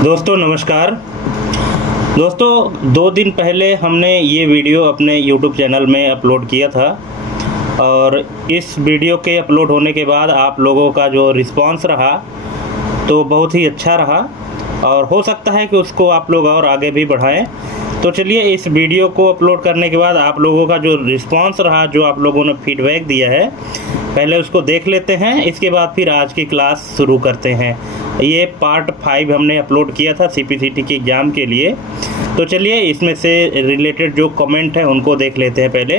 दोस्तों नमस्कार। दोस्तों 2 दिन पहले हमने ये वीडियो अपने YouTube चैनल में अपलोड किया था और इस वीडियो के अपलोड होने के बाद आप लोगों का जो रिस्पांस रहा तो बहुत ही अच्छा रहा और हो सकता है कि उसको आप लोग और आगे भी बढ़ाएं। तो चलिए इस वीडियो को अपलोड करने के बाद आप लोगों का जो रिस्पांस रहा, जो आप लोगों ने फीडबैक दिया है, पहले उसको देख लेते हैं। इसके बाद फिर आज की क्लास शुरू करते हैं। ये पार्ट 5 हमने अपलोड किया था CPCT के एग्ज़ाम के लिए। तो चलिए इसमें से रिलेटेड जो कमेंट है उनको देख लेते हैं। पहले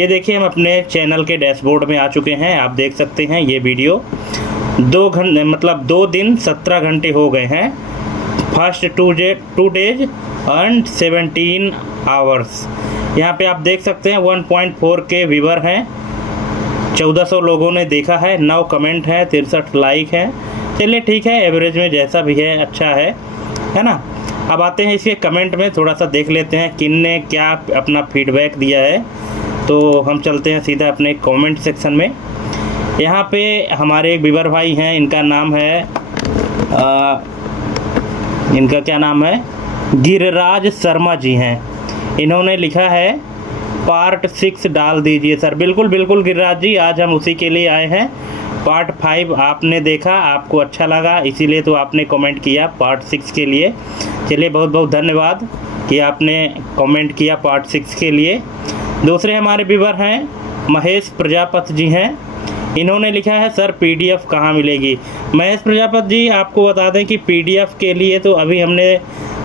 ये देखिए, हम अपने चैनल के डैशबोर्ड में आ चुके हैं। आप देख सकते हैं ये वीडियो 2 घंटे मतलब 2 दिन 17 घंटे हो गए हैं। First 2 days and 17 hours. यहाँ पे आप देख सकते हैं 1.4 के व्यूअर हैं, 1400 लोगों ने देखा है, 9 कमेंट है, 63 लाइक है। चलिए ठीक है, एवरेज में जैसा भी है अच्छा है ना। अब आते हैं इसके कमेंट में, थोड़ा सा देख लेते हैं किन ने क्या अपना फीडबैक दिया है। तो हम चलते हैं सीधा अपने कमेंट सेक्शन में। यहाँ पे हमारे एक व्यूअर भाई हैं, इनका नाम है इनका क्या नाम है, गिरिराज शर्मा जी हैं। इन्होंने लिखा है पार्ट 6 डाल दीजिए सर। बिल्कुल बिल्कुल गिरिराज जी, आज हम उसी के लिए आए हैं। पार्ट 5 आपने देखा, आपको अच्छा लगा, इसीलिए तो आपने कमेंट किया पार्ट 6 के लिए। चलिए बहुत बहुत धन्यवाद कि आपने कमेंट किया पार्ट 6 के लिए। दूसरे हमारे व्यूअर हैं महेश प्रजापति जी हैं। इन्होंने लिखा है सर PDF कहाँ मिलेगी। महेश प्रजापति जी, आपको बता दें कि PDF के लिए तो अभी हमने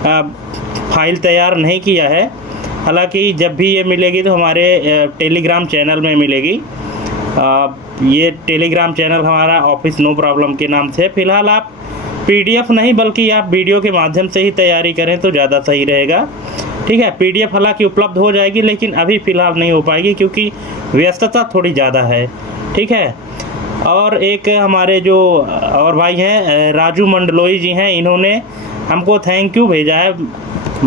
फाइल तैयार नहीं किया है। हालांकि जब भी ये मिलेगी तो हमारे टेलीग्राम चैनल में मिलेगी। ये टेलीग्राम चैनल हमारा ऑफिस नो प्रॉब्लम के नाम से है। फिलहाल आप PDF नहीं बल्कि आप वीडियो के माध्यम से ही तैयारी करें तो ज़्यादा सही रहेगा। ठीक है, PDF हालांकि उपलब्ध हो जाएगी लेकिन अभी फ़िलहाल नहीं हो पाएगी क्योंकि व्यस्तता थोड़ी ज़्यादा है। ठीक है, और एक हमारे जो और भाई हैं राजू मंडलोई जी हैं, इन्होंने हमको थैंक यू भेजा है।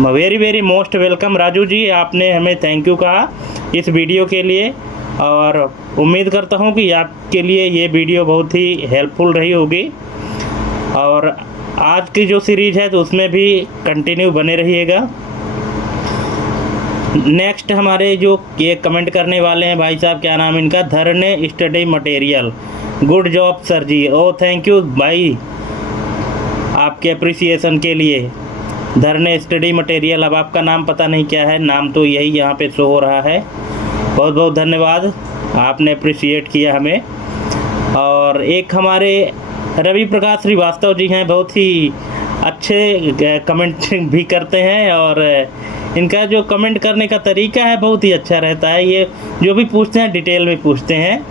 Very very most welcome Raju ji, आपने हमें थैंक यू कहा इस वीडियो के लिए और उम्मीद करता हूँ कि आपके लिए ये वीडियो बहुत ही हेल्पफुल रही होगी। और आज की जो सीरीज़ है तो उसमें भी कंटिन्यू बने रहिएगा। नेक्स्ट हमारे जो ये कमेंट करने वाले हैं भाई साहब, क्या नाम इनका, धरने study material. Good job sir ji. Oh thank you भाई आपके अप्रिसिएशन के लिए। धरने स्टडी मटेरियल, अब आपका नाम पता नहीं क्या है, नाम तो यही यहाँ पे शो हो रहा है। बहुत बहुत धन्यवाद, आपने अप्रिशिएट किया हमें। और एक हमारे रवि प्रकाश श्रीवास्तव जी हैं, बहुत ही अच्छे कमेंट भी करते हैं और इनका जो कमेंट करने का तरीका है बहुत ही अच्छा रहता है। ये जो भी पूछते हैं डिटेल में पूछते हैं।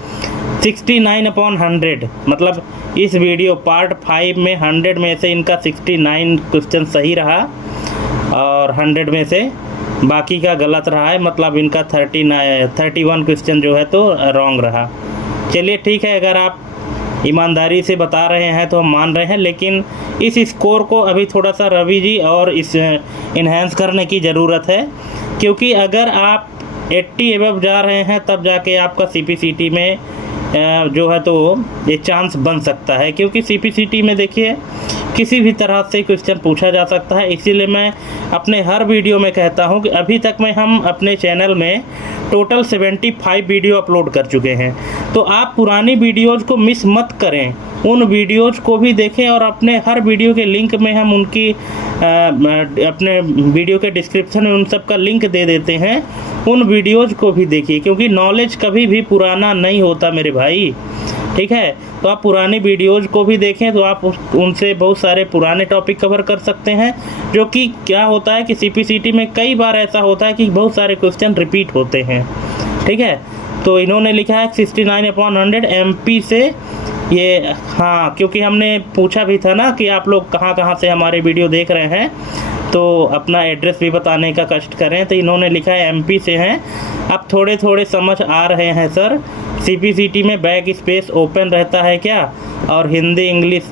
69/100 मतलब इस वीडियो पार्ट 5 में 100 में से इनका 69 क्वेश्चन सही रहा और 100 में से बाकी का गलत रहा है। मतलब इनका 31 क्वेश्चन जो है तो रॉन्ग रहा। चलिए ठीक है, अगर आप ईमानदारी से बता रहे हैं तो हम मान रहे हैं, लेकिन इस स्कोर को अभी थोड़ा सा रवि जी और इस इन्हेंस करने की ज़रूरत है। क्योंकि अगर आप 80 एबव जा रहे हैं तब जाके आपका CPCT में जो है तो ये चांस बन सकता है। क्योंकि CPCT में देखिए किसी भी तरह से क्वेश्चन पूछा जा सकता है। इसीलिए मैं अपने हर वीडियो में कहता हूं कि अभी तक में हम अपने चैनल में टोटल 75 वीडियो अपलोड कर चुके हैं। तो आप पुरानी वीडियोज़ को मिस मत करें, उन वीडियोज़ को भी देखें और अपने हर वीडियो के लिंक में हम उनकी अपने वीडियो के डिस्क्रिप्शन में उन सब का लिंक दे देते हैं। उन वीडियोज़ को भी देखिए क्योंकि नॉलेज कभी भी पुराना नहीं होता मेरे भाई। ठीक है, तो आप पुरानी वीडियोज़ को भी देखें तो आप उनसे बहुत सारे पुराने टॉपिक कवर कर सकते हैं। जो कि क्या होता है कि CPCT में कई बार ऐसा होता है कि बहुत सारे क्वेश्चन रिपीट होते हैं। ठीक है, तो इन्होंने लिखा है 69/100 MP से ये। हाँ, क्योंकि हमने पूछा भी था ना कि आप लोग कहाँ से हमारे वीडियो देख रहे हैं तो अपना एड्रेस भी बताने का कष्ट करें। तो इन्होंने लिखा है MP से हैं। अब थोड़े थोड़े समझ आ रहे हैं सर। CPCT में बैक स्पेस ओपन रहता है क्या, और हिंदी इंग्लिश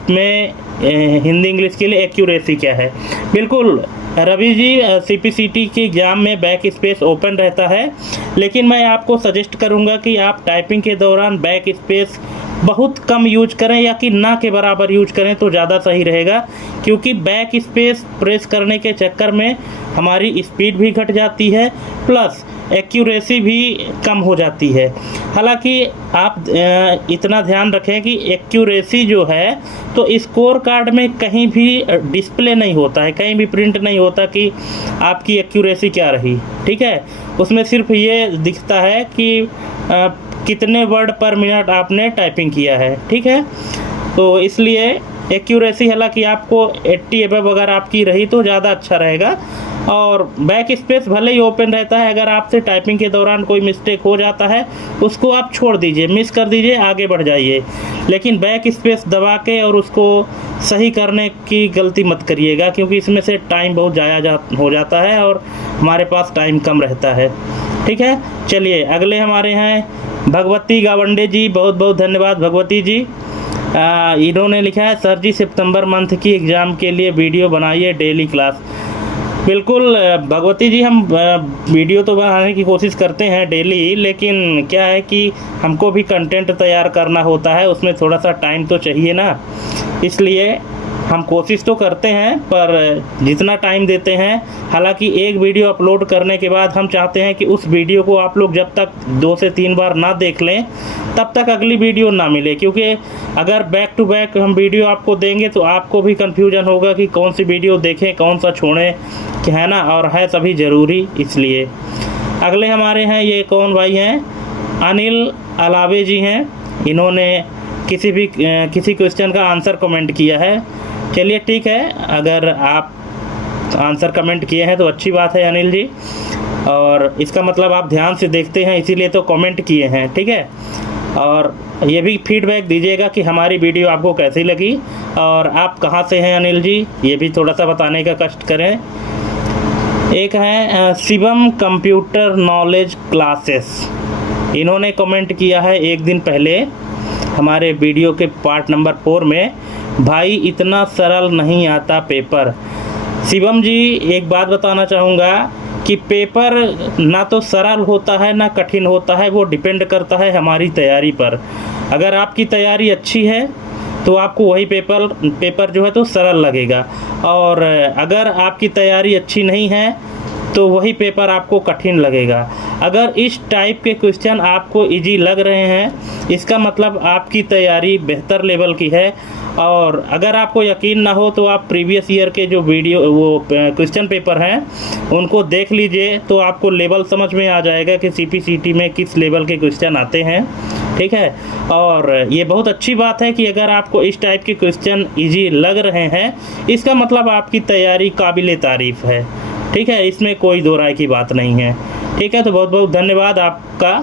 के लिए एक्यूरेसी क्या है। बिल्कुल रवि जी, CPCT के एग्ज़ाम में बैक स्पेस ओपन रहता है, लेकिन मैं आपको सजेस्ट करूंगा कि आप टाइपिंग के दौरान बैक स्पेस बहुत कम यूज करें या कि ना के बराबर यूज करें तो ज़्यादा सही रहेगा, क्योंकि बैक स्पेस प्रेस करने के चक्कर में हमारी स्पीड भी घट जाती है, प्लस एक्यूरेसी भी कम हो जाती है। हालांकि आप इतना ध्यान रखें कि एक्यूरेसी जो है तो स्कोर कार्ड में कहीं भी डिस्प्ले नहीं होता है, कहीं भी प्रिंट नहीं होता कि आपकी एक्यूरेसी क्या रही, ठीक है। उसमें सिर्फ ये दिखता है कि कितने वर्ड पर मिनट आपने टाइपिंग किया है, ठीक है। तो इसलिए एक्यूरेसी हालांकि आपको 80 एबव अगर आपकी रही तो ज़्यादा अच्छा रहेगा। और बैक स्पेस भले ही ओपन रहता है, अगर आपसे टाइपिंग के दौरान कोई मिस्टेक हो जाता है उसको आप छोड़ दीजिए, मिस कर दीजिए, आगे बढ़ जाइए, लेकिन बैक स्पेस दबा के और उसको सही करने की गलती मत करिएगा, क्योंकि इसमें से टाइम बहुत ज़ाया हो जाता है और हमारे पास टाइम कम रहता है, ठीक है। चलिए अगले हमारे हैं भगवती गावंडे जी, बहुत बहुत धन्यवाद भगवती जी। इन्होंने लिखा है सर जी सितंबर मंथ की एग्ज़ाम के लिए वीडियो बनाइए डेली क्लास। बिल्कुल भगवती जी, हम वीडियो तो बनाने की कोशिश करते हैं डेली, लेकिन क्या है कि हमको भी कंटेंट तैयार करना होता है, उसमें थोड़ा सा टाइम तो चाहिए ना, इसलिए हम कोशिश तो करते हैं पर जितना टाइम देते हैं। हालांकि एक वीडियो अपलोड करने के बाद हम चाहते हैं कि उस वीडियो को आप लोग जब तक 2 से 3 बार ना देख लें तब तक अगली वीडियो ना मिले, क्योंकि अगर बैक टू बैक हम वीडियो आपको देंगे तो आपको भी कन्फ्यूजन होगा कि कौन सी वीडियो देखें कौन सा छोड़ें, क्या है ना, और है सभी ज़रूरी, इसलिए। अगले हमारे हैं ये कौन भाई हैं, अनिल अलावे जी हैं। इन्होंने किसी क्वेश्चन का आंसर कमेंट किया है। चलिए ठीक है, अगर आप आंसर कमेंट किए हैं तो अच्छी बात है अनिल जी, और इसका मतलब आप ध्यान से देखते हैं इसीलिए तो कमेंट किए हैं, ठीक है। और ये भी फीडबैक दीजिएगा कि हमारी वीडियो आपको कैसी लगी और आप कहाँ से हैं अनिल जी, ये भी थोड़ा सा बताने का कष्ट करें। एक है शिवम कंप्यूटर नॉलेज क्लासेस, इन्होंने कमेंट किया है एक दिन पहले हमारे वीडियो के पार्ट नंबर 4 में, भाई इतना सरल नहीं आता पेपर। शिवम जी एक बात बताना चाहूँगा कि पेपर ना तो सरल होता है ना कठिन होता है, वो डिपेंड करता है हमारी तैयारी पर। अगर आपकी तैयारी अच्छी है तो आपको वही पेपर जो है तो सरल लगेगा, और अगर आपकी तैयारी अच्छी नहीं है तो वही पेपर आपको कठिन लगेगा। अगर इस टाइप के क्वेश्चन आपको इजी लग रहे हैं इसका मतलब आपकी तैयारी बेहतर लेवल की है, और अगर आपको यकीन ना हो तो आप प्रीवियस ईयर के जो क्वेश्चन पेपर हैं उनको देख लीजिए, तो आपको लेवल समझ में आ जाएगा कि CPCT में किस लेवल के क्वेश्चन आते हैं, ठीक है। और ये बहुत अच्छी बात है कि अगर आपको इस टाइप के क्वेश्चन इजी लग रहे हैं इसका मतलब आपकी तैयारी काबिल तारीफ़ है, ठीक है, इसमें कोई दो राय की बात नहीं है, ठीक है। तो बहुत बहुत धन्यवाद आपका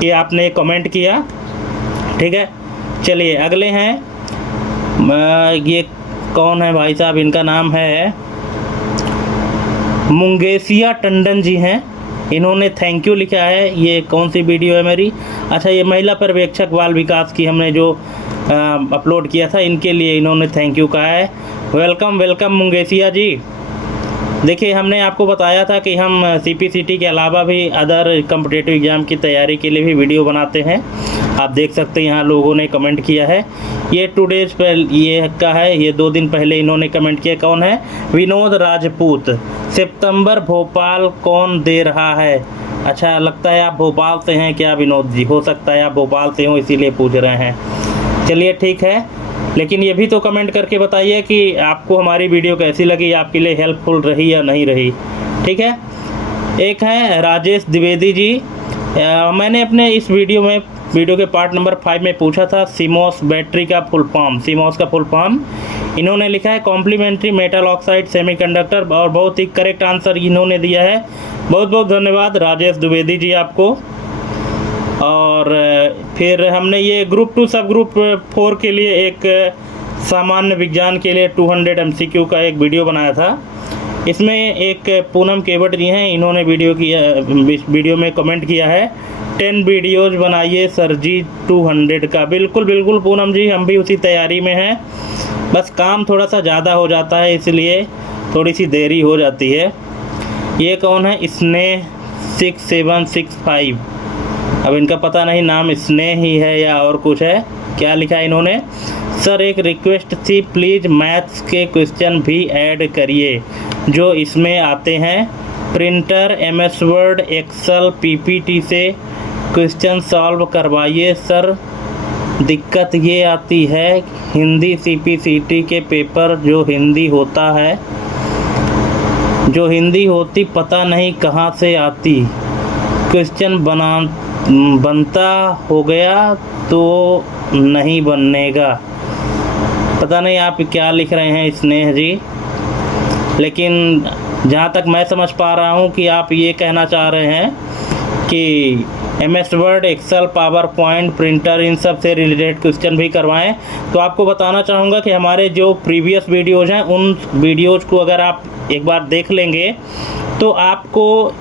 कि आपने कमेंट किया, ठीक है। चलिए अगले हैं, ये कौन है भाई साहब, इनका नाम है मुंगेसिया टंडन जी हैं। इन्होंने थैंक यू लिखा है। ये कौन सी वीडियो है मेरी, अच्छा ये महिला पर्यवेक्षक बाल विकास की हमने जो अपलोड किया था, इनके लिए इन्होंने थैंक यू कहा है। वेलकम वेलकम मुंगेसिया जी। देखिए हमने आपको बताया था कि हम CPCT के अलावा भी अदर कॉम्पिटिटिव एग्ज़ाम की तैयारी के लिए भी वीडियो बनाते हैं। आप देख सकते हैं यहाँ लोगों ने कमेंट किया है, ये 2 डेज पहले ये का है, ये 2 दिन पहले इन्होंने कमेंट किया। कौन है, विनोद राजपूत, सितंबर भोपाल कौन दे रहा है। अच्छा लगता है आप भोपाल से हैं क्या विनोद जी, हो सकता है आप भोपाल से हो इसीलिए पूछ रहे हैं। चलिए ठीक है, लेकिन ये भी तो कमेंट करके बताइए कि आपको हमारी वीडियो कैसी लगी, आपके लिए हेल्पफुल रही या नहीं रही, ठीक है। एक है राजेश द्विवेदी जी, मैंने अपने इस वीडियो के पार्ट नंबर 5 में पूछा था सीमोस बैटरी का फुल फॉर्म, सीमोस का फुल फॉर्म। इन्होंने लिखा है कॉम्प्लीमेंट्री मेटल ऑक्साइड सेमीकंडक्टर, और बहुत ही करेक्ट आंसर इन्होंने दिया है। बहुत बहुत धन्यवाद राजेश द्विवेदी जी आपको। और फिर हमने ये ग्रुप 2 सब ग्रुप 4 के लिए एक सामान्य विज्ञान के लिए 200 MCQ का एक वीडियो बनाया था। इसमें एक पूनम केवट जी हैं, इन्होंने इस वीडियो में कमेंट किया है 10 वीडियोज़ बनाइए सर जी 200 का। बिल्कुल बिल्कुल पूनम जी, हम भी उसी तैयारी में हैं, बस काम थोड़ा सा ज़्यादा हो जाता है इसलिए थोड़ी सी देरी हो जाती है। ये कौन है, स्नेह 6765, अब इनका पता नहीं नाम स्नेह ही है या और कुछ है, क्या लिखा है इन्होंने, सर एक रिक्वेस्ट थी, प्लीज़ मैथ्स के क्वेश्चन भी ऐड करिए जो इसमें आते हैं। Printer, MS Word, Excel, PPT से क्वेश्चन सॉल्व करवाइए सर। दिक्कत ये आती है हिंदी CPCT के पेपर जो हिंदी होती पता नहीं कहाँ से आती, क्वेश्चन बनता हो गया तो नहीं बनेगा। पता नहीं आप क्या लिख रहे हैं स्नेह जी, लेकिन जहाँ तक मैं समझ पा रहा हूँ कि आप ये कहना चाह रहे हैं कि MS Word, Excel, PowerPoint, printer, इन सब से रिलेटेड क्वेश्चन भी करवाएं। तो आपको बताना चाहूँगा कि हमारे जो प्रीवियस वीडियोज़ हैं उन वीडियोज़ को अगर आप एक बार देख लेंगे तो आपको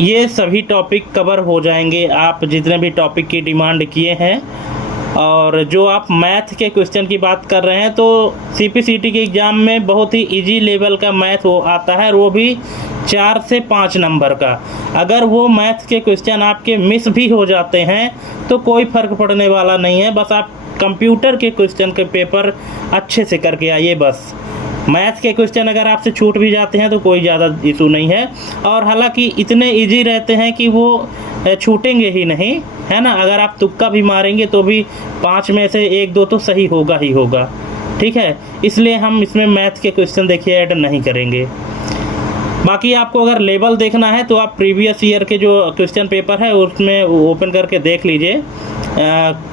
ये सभी टॉपिक कवर हो जाएंगे, आप जितने भी टॉपिक की डिमांड किए हैं। और जो आप मैथ के क्वेश्चन की बात कर रहे हैं तो CPCT के एग्ज़ाम में बहुत ही इजी लेवल का मैथ वो आता है, और वो भी 4 से 5 नंबर का। अगर वो मैथ के क्वेश्चन आपके मिस भी हो जाते हैं तो कोई फ़र्क पड़ने वाला नहीं है, बस आप कंप्यूटर के क्वेश्चन के पेपर अच्छे से करके आइए बस। मैथ के क्वेश्चन अगर आपसे छूट भी जाते हैं तो कोई ज़्यादा इशू नहीं है, और हालांकि इतने इजी रहते हैं कि वो छूटेंगे ही नहीं, है ना। अगर आप तुक्का भी मारेंगे तो भी 5 में से 1-2 तो सही होगा ही होगा, ठीक है। इसलिए हम इसमें मैथ के क्वेश्चन देखिए ऐड नहीं करेंगे। बाकी आपको अगर लेवल देखना है तो आप प्रीवियस ईयर के जो क्वेश्चन पेपर है उसमें ओपन करके देख लीजिए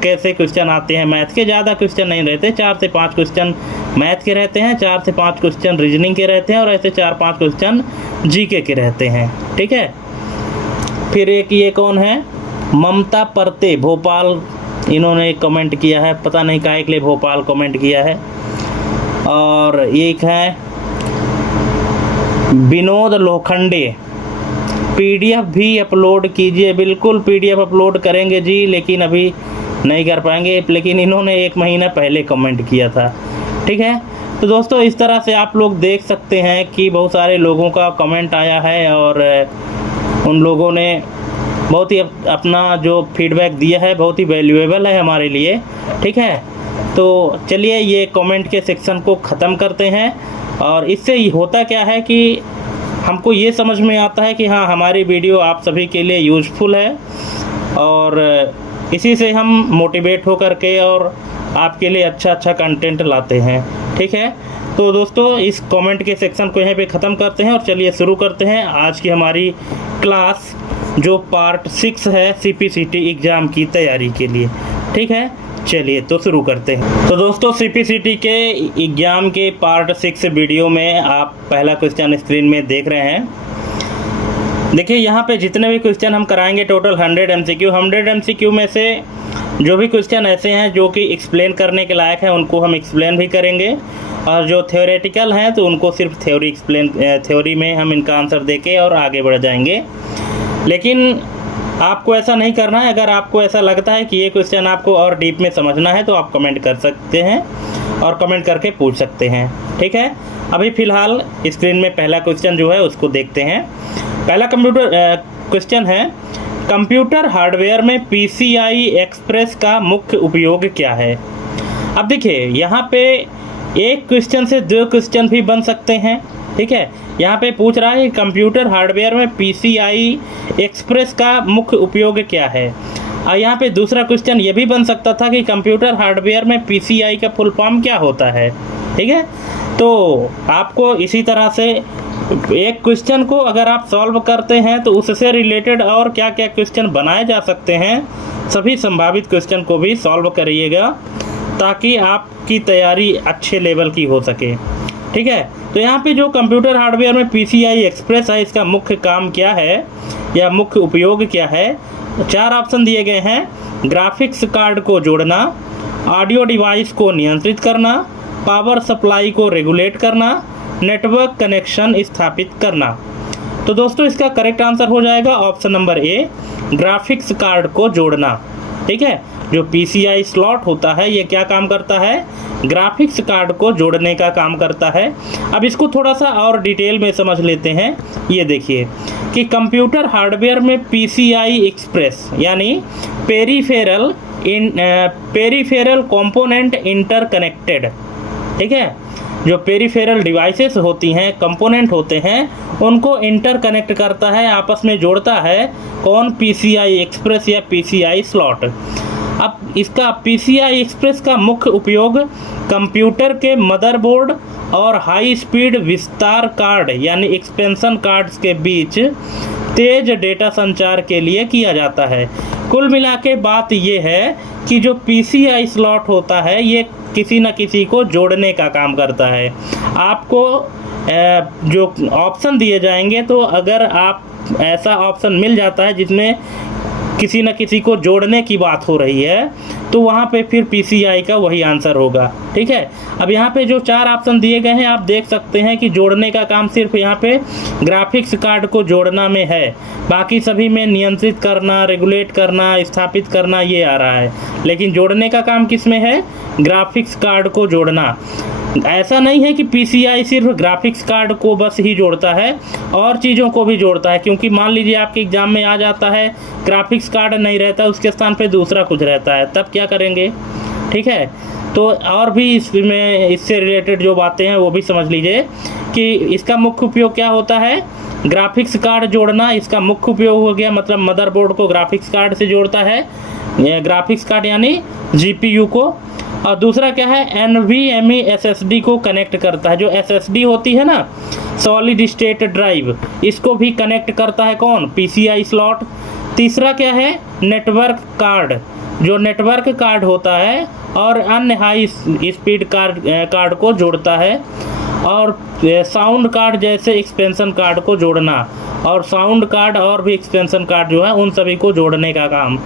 कैसे क्वेश्चन आते हैं मैथ के। ज़्यादा क्वेश्चन नहीं रहते, 4 से 5 क्वेश्चन मैथ के रहते हैं, 4 से 5 क्वेश्चन रीजनिंग के रहते हैं, और ऐसे 4-5 क्वेश्चन GK के रहते हैं, ठीक है। फिर एक ये कौन है, ममता परते भोपाल, इन्होंने कमेंट किया है, पता नहीं काहे के लिए भोपाल कमेंट किया है। और एक है विनोद लोखंडे, PDF भी अपलोड कीजिए। बिल्कुल PDF अपलोड करेंगे जी, लेकिन अभी नहीं कर पाएंगे, लेकिन इन्होंने 1 महीना पहले कमेंट किया था, ठीक है। तो दोस्तों इस तरह से आप लोग देख सकते हैं कि बहुत सारे लोगों का कमेंट आया है, और उन लोगों ने बहुत ही अपना जो फीडबैक दिया है बहुत ही वैल्यूएबल है हमारे लिए, ठीक है। तो चलिए ये कमेंट के सेक्शन को ख़त्म करते हैं, और इससे होता क्या है कि हमको ये समझ में आता है कि हाँ हमारी वीडियो आप सभी के लिए यूज़फुल है, और इसी से हम मोटिवेट हो करके और आपके लिए अच्छा कंटेंट लाते हैं, ठीक है। तो दोस्तों इस कमेंट के सेक्शन को यहाँ पे ख़त्म करते हैं, और चलिए शुरू करते हैं आज की हमारी क्लास जो पार्ट 6 है CPCT एग्ज़ाम की तैयारी के लिए, ठीक है। चलिए तो शुरू करते हैं। तो दोस्तों CPCT के एग्ज़ाम के पार्ट 6 वीडियो में आप पहला क्वेश्चन स्क्रीन में देख रहे हैं। देखिए यहाँ पे जितने भी क्वेश्चन हम कराएंगे टोटल 100 MCQ में से जो भी क्वेश्चन ऐसे हैं जो कि एक्सप्लेन करने के लायक हैं उनको हम एक्सप्लेन भी करेंगे, और जो थ्योरेटिकल हैं तो उनको सिर्फ थ्योरी में हम इनका आंसर देके और आगे बढ़ जाएंगे। लेकिन आपको ऐसा नहीं करना है। अगर आपको ऐसा लगता है कि ये क्वेश्चन आपको और डीप में समझना है तो आप कमेंट कर सकते हैं और कमेंट करके पूछ सकते हैं, ठीक है। अभी फ़िलहाल स्क्रीन में पहला क्वेश्चन जो है उसको देखते हैं। पहला क्वेश्चन है, कंप्यूटर हार्डवेयर में PCI एक्सप्रेस का मुख्य उपयोग क्या है। अब देखिए यहाँ पे एक क्वेश्चन से 2 क्वेश्चन भी बन सकते हैं, ठीक है। यहाँ पे पूछ रहा है कंप्यूटर हार्डवेयर में PCI एक्सप्रेस का मुख्य उपयोग क्या है। और यहाँ पे दूसरा क्वेश्चन ये भी बन सकता था कि कंप्यूटर हार्डवेयर में PCI का फुल फॉर्म क्या होता है, ठीक है। तो आपको इसी तरह से एक क्वेश्चन को अगर आप सॉल्व करते हैं तो उससे रिलेटेड और क्या क्या क्वेश्चन बनाए जा सकते हैं, सभी संभावित क्वेश्चन को भी सॉल्व करिएगा ताकि आपकी तैयारी अच्छे लेवल की हो सके, ठीक है। तो यहाँ पे जो कंप्यूटर हार्डवेयर में PCI एक्सप्रेस है इसका मुख्य काम क्या है या मुख्य उपयोग क्या है। 4 ऑप्शन दिए गए हैं, ग्राफिक्स कार्ड को जोड़ना, ऑडियो डिवाइस को नियंत्रित करना, पावर सप्लाई को रेगुलेट करना, नेटवर्क कनेक्शन स्थापित करना। तो दोस्तों इसका करेक्ट आंसर हो जाएगा option number A, graphics card को जोड़ना, ठीक है। जो PCI स्लॉट होता है ये क्या काम करता है, ग्राफिक्स कार्ड को जोड़ने का काम करता है। अब इसको थोड़ा सा और डिटेल में समझ लेते हैं। ये देखिए कि कंप्यूटर हार्डवेयर में PCI एक्सप्रेस यानी पेरीफेरल इन पेरिफेरल कंपोनेंट इंटरकनेक्टेड, ठीक है। जो पेरिफेरल डिवाइसेस होती हैं, कंपोनेंट होते हैं, उनको इंटरकनेक्ट करता है, आपस में जोड़ता है कौन, पीसीआई एक्सप्रेस या पीसीआई स्लॉट। अब इसका पीसीआई एक्सप्रेस का मुख्य उपयोग कंप्यूटर के मदरबोर्ड और हाई स्पीड विस्तार कार्ड यानी एक्सपेंशन कार्ड्स के बीच तेज डेटा संचार के लिए किया जाता है। कुल मिला के बात ये है कि जो पीसीआई स्लॉट होता है ये किसी न किसी को जोड़ने का काम करता है। आपको जो ऑप्शन दिए जाएंगे, तो अगर आप ऐसा ऑप्शन मिल जाता है जिसमें किसी न किसी को जोड़ने की बात हो रही है, तो वहाँ पे फिर पीसीआई का वही आंसर होगा, ठीक है। अब यहाँ पे जो 4 ऑप्शन दिए गए हैं, आप देख सकते हैं कि जोड़ने का काम सिर्फ यहाँ पे ग्राफिक्स कार्ड को जोड़ना में है, बाकी सभी में नियंत्रित करना, रेगुलेट करना, स्थापित करना ये आ रहा है, लेकिन जोड़ने का काम किस में है, ग्राफिक्स कार्ड को जोड़ना। ऐसा नहीं है कि पीसीआई सिर्फ ग्राफिक्स कार्ड को बस ही जोड़ता है, और चीज़ों को भी जोड़ता है, क्योंकि मान लीजिए आपके एग्जाम में आ जाता है ग्राफिक्स कार्ड नहीं रहता, उसके स्थान पे दूसरा कुछ रहता है, तब क्या करेंगे, ठीक है। तो और भी इसमें इससे रिलेटेड जो बातें हैं वो भी समझ लीजिए कि इसका मुख्य उपयोग क्या होता है, ग्राफिक्स कार्ड जोड़ना इसका मुख्य उपयोग हो गया, मतलब मदरबोर्ड को ग्राफिक्स कार्ड से जोड़ता है, ग्राफिक्स कार्ड यानी जीपीयू को। और दूसरा क्या है, NVMe SSD को कनेक्ट करता है। जो SSD होती है ना, सॉलिड स्टेट ड्राइव, इसको भी कनेक्ट करता है कौन, पीसीआई स्लॉट। तीसरा क्या है, नेटवर्क कार्ड, जो नेटवर्क कार्ड होता है और अन्य हाई स्पीड कार्ड को जोड़ता है। और साउंड कार्ड जैसे एक्सपेंशन कार्ड को जोड़ना, और साउंड कार्ड और भी एक्सपेंशन कार्ड जो है उन सभी को जोड़ने का काम।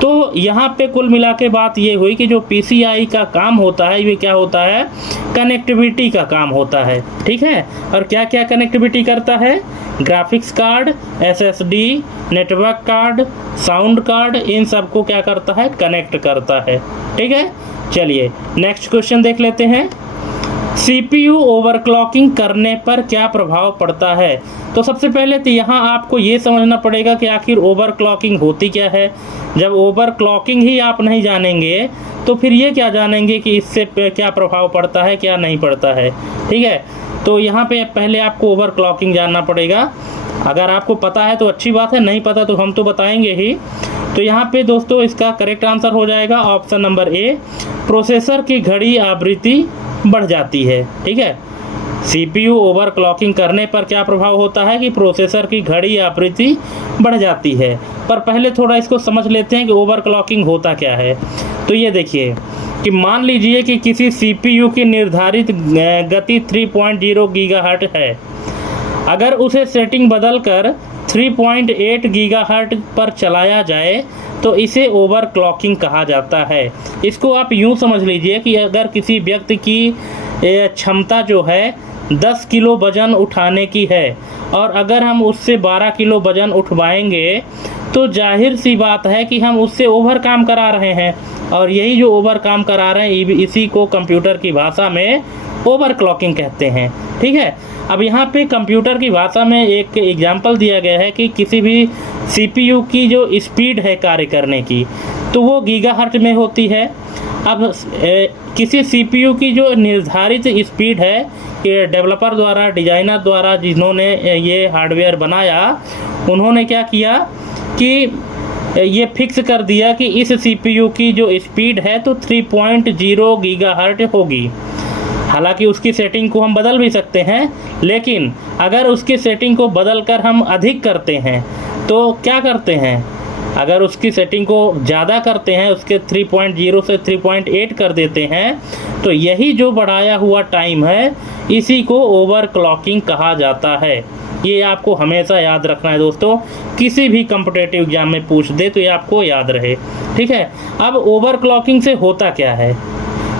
तो यहाँ पे कुल मिला के बात ये हुई कि जो पीसीआई का काम होता है, ये क्या होता है, कनेक्टिविटी का काम होता है, ठीक है। और क्या क्या कनेक्टिविटी करता है, graphics card, SSD, network card, sound card, इन सब को क्या करता है, कनेक्ट करता है, ठीक है। चलिए नेक्स्ट क्वेश्चन देख लेते हैं। CPU ओवरक्लॉकिंग करने पर क्या प्रभाव पड़ता है। तो सबसे पहले तो यहाँ आपको ये समझना पड़ेगा कि आखिर ओवरक्लॉकिंग होती क्या है। जब ओवरक्लॉकिंग ही आप नहीं जानेंगे तो फिर ये क्या जानेंगे कि इससे क्या प्रभाव पड़ता है, क्या नहीं पड़ता है, ठीक है। तो यहाँ पे पहले आपको ओवरक्लॉकिंग जानना पड़ेगा। अगर आपको पता है तो अच्छी बात है, नहीं पता तो हम तो बताएंगे ही। तो यहाँ पे दोस्तों इसका करेक्ट आंसर हो जाएगा ऑप्शन नंबर ए, प्रोसेसर की घड़ी आवृत्ति बढ़ जाती है, ठीक है। CPU ओवरक्लॉकिंग करने पर क्या प्रभाव होता है कि प्रोसेसर की घड़ी आवृत्ति बढ़ जाती है। पर पहले थोड़ा इसको समझ लेते हैं कि ओवरक्लॉकिंग होता क्या है। तो ये देखिए कि मान लीजिए कि किसी CPU की निर्धारित गति 3.0 गीगाहर्ट्ज़ है, अगर उसे सेटिंग बदलकर 3.8 गीगाहर्ट्ज़ पर चलाया जाए तो इसे ओवरक्लॉकिंग कहा जाता है। इसको आप यूँ समझ लीजिए कि अगर किसी व्यक्ति की क्षमता जो है 10 किलो वज़न उठाने की है, और अगर हम उससे 12 किलो वज़न उठवाएंगे तो जाहिर सी बात है कि हम उससे ओवर काम करा रहे हैं, और यही जो ओवर काम करा रहे हैं इसी को कंप्यूटर की भाषा में ओवरक्लॉकिंग कहते हैं, ठीक है। अब यहाँ पे कंप्यूटर की भाषा में एक एग्जांपल दिया गया है कि किसी भी CPU की जो स्पीड है कार्य करने की, तो वो गीगाहर्ट्ज़ में होती है। अब किसी CPU की जो निर्धारित स्पीड है, कि डेवलपर द्वारा, डिजाइनर द्वारा, जिन्होंने ये हार्डवेयर बनाया, उन्होंने क्या किया कि ये फिक्स कर दिया कि इस CPU की जो स्पीड है तो 3.0 गीगाहर्ट्ज़ होगी। हालांकि उसकी सेटिंग को हम बदल भी सकते हैं, लेकिन अगर उसकी सेटिंग को बदलकर हम अधिक करते हैं तो क्या करते हैं, अगर उसकी सेटिंग को ज़्यादा करते हैं, उसके 3.0 से 3.8 कर देते हैं, तो यही जो बढ़ाया हुआ टाइम है इसी को ओवरक्लॉकिंग कहा जाता है। ये आपको हमेशा याद रखना है दोस्तों, किसी भी कॉम्पिटिटिव एग्जाम में पूछ दे तो ये आपको याद रहे, ठीक है। अब ओवरक्लॉकिंग से होता क्या है,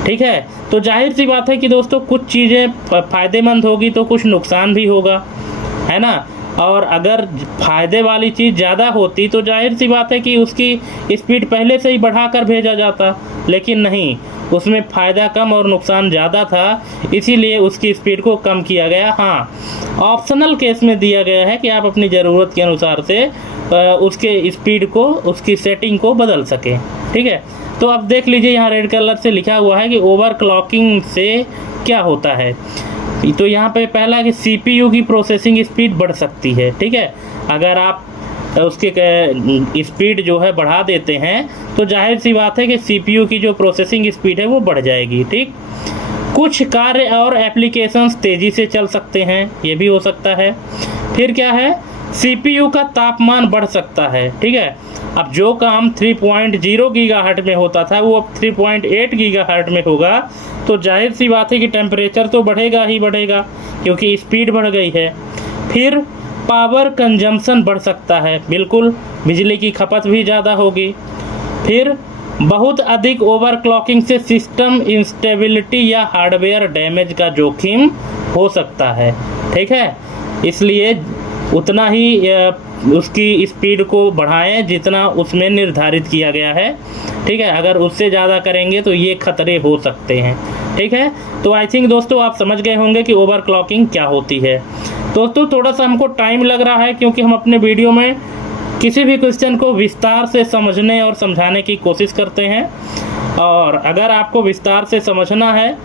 ठीक है। तो जाहिर सी बात है कि दोस्तों कुछ चीज़ें फ़ायदेमंद होगी तो कुछ नुकसान भी होगा, है ना। और अगर फ़ायदे वाली चीज़ ज़्यादा होती तो जाहिर सी बात है कि उसकी स्पीड पहले से ही बढ़ाकर भेजा जाता, लेकिन नहीं, उसमें फ़ायदा कम और नुकसान ज़्यादा था, इसीलिए उसकी स्पीड को कम किया गया। हाँ, ऑप्शनल केस में दिया गया है कि आप अपनी ज़रूरत के अनुसार से उसके स्पीड को, उसकी सेटिंग को बदल सकें, ठीक है। तो अब देख लीजिए यहाँ रेड कलर से लिखा हुआ है कि ओवरक्लॉकिंग से क्या होता है। तो यहाँ पे पहला है कि CPU की प्रोसेसिंग स्पीड बढ़ सकती है। ठीक है, अगर आप उसके स्पीड जो है बढ़ा देते हैं तो जाहिर सी बात है कि CPU की जो प्रोसेसिंग स्पीड है वो बढ़ जाएगी। ठीक, कुछ कार्य और एप्लीकेशंस तेज़ी से चल सकते हैं, ये भी हो सकता है। फिर क्या है, CPU का तापमान बढ़ सकता है। ठीक है, अब जो काम 3.0 गीगाहर्ट्ज़ में होता था वो अब 3.8 गीगाहर्ट्ज़ में होगा, तो जाहिर सी बात है कि टेम्परेचर तो बढ़ेगा ही बढ़ेगा क्योंकि स्पीड बढ़ गई है। फिर पावर कंजम्पशन बढ़ सकता है, बिल्कुल बिजली की खपत भी ज़्यादा होगी। फिर बहुत अधिक ओवरक्लॉकिंग से सिस्टम इंस्टेबिलिटी या हार्डवेयर डैमेज का जोखिम हो सकता है। ठीक है, इसलिए उतना ही उसकी स्पीड को बढ़ाएं जितना उसमें निर्धारित किया गया है। ठीक है, अगर उससे ज़्यादा करेंगे तो ये खतरे हो सकते हैं। ठीक है, तो आई थिंक दोस्तों आप समझ गए होंगे कि ओवरक्लॉकिंग क्या होती है। दोस्तों थोड़ा सा हमको टाइम लग रहा है क्योंकि हम अपने वीडियो में किसी भी क्वेश्चन को विस्तार से समझने और समझाने की कोशिश करते हैं, और अगर आपको विस्तार से समझना है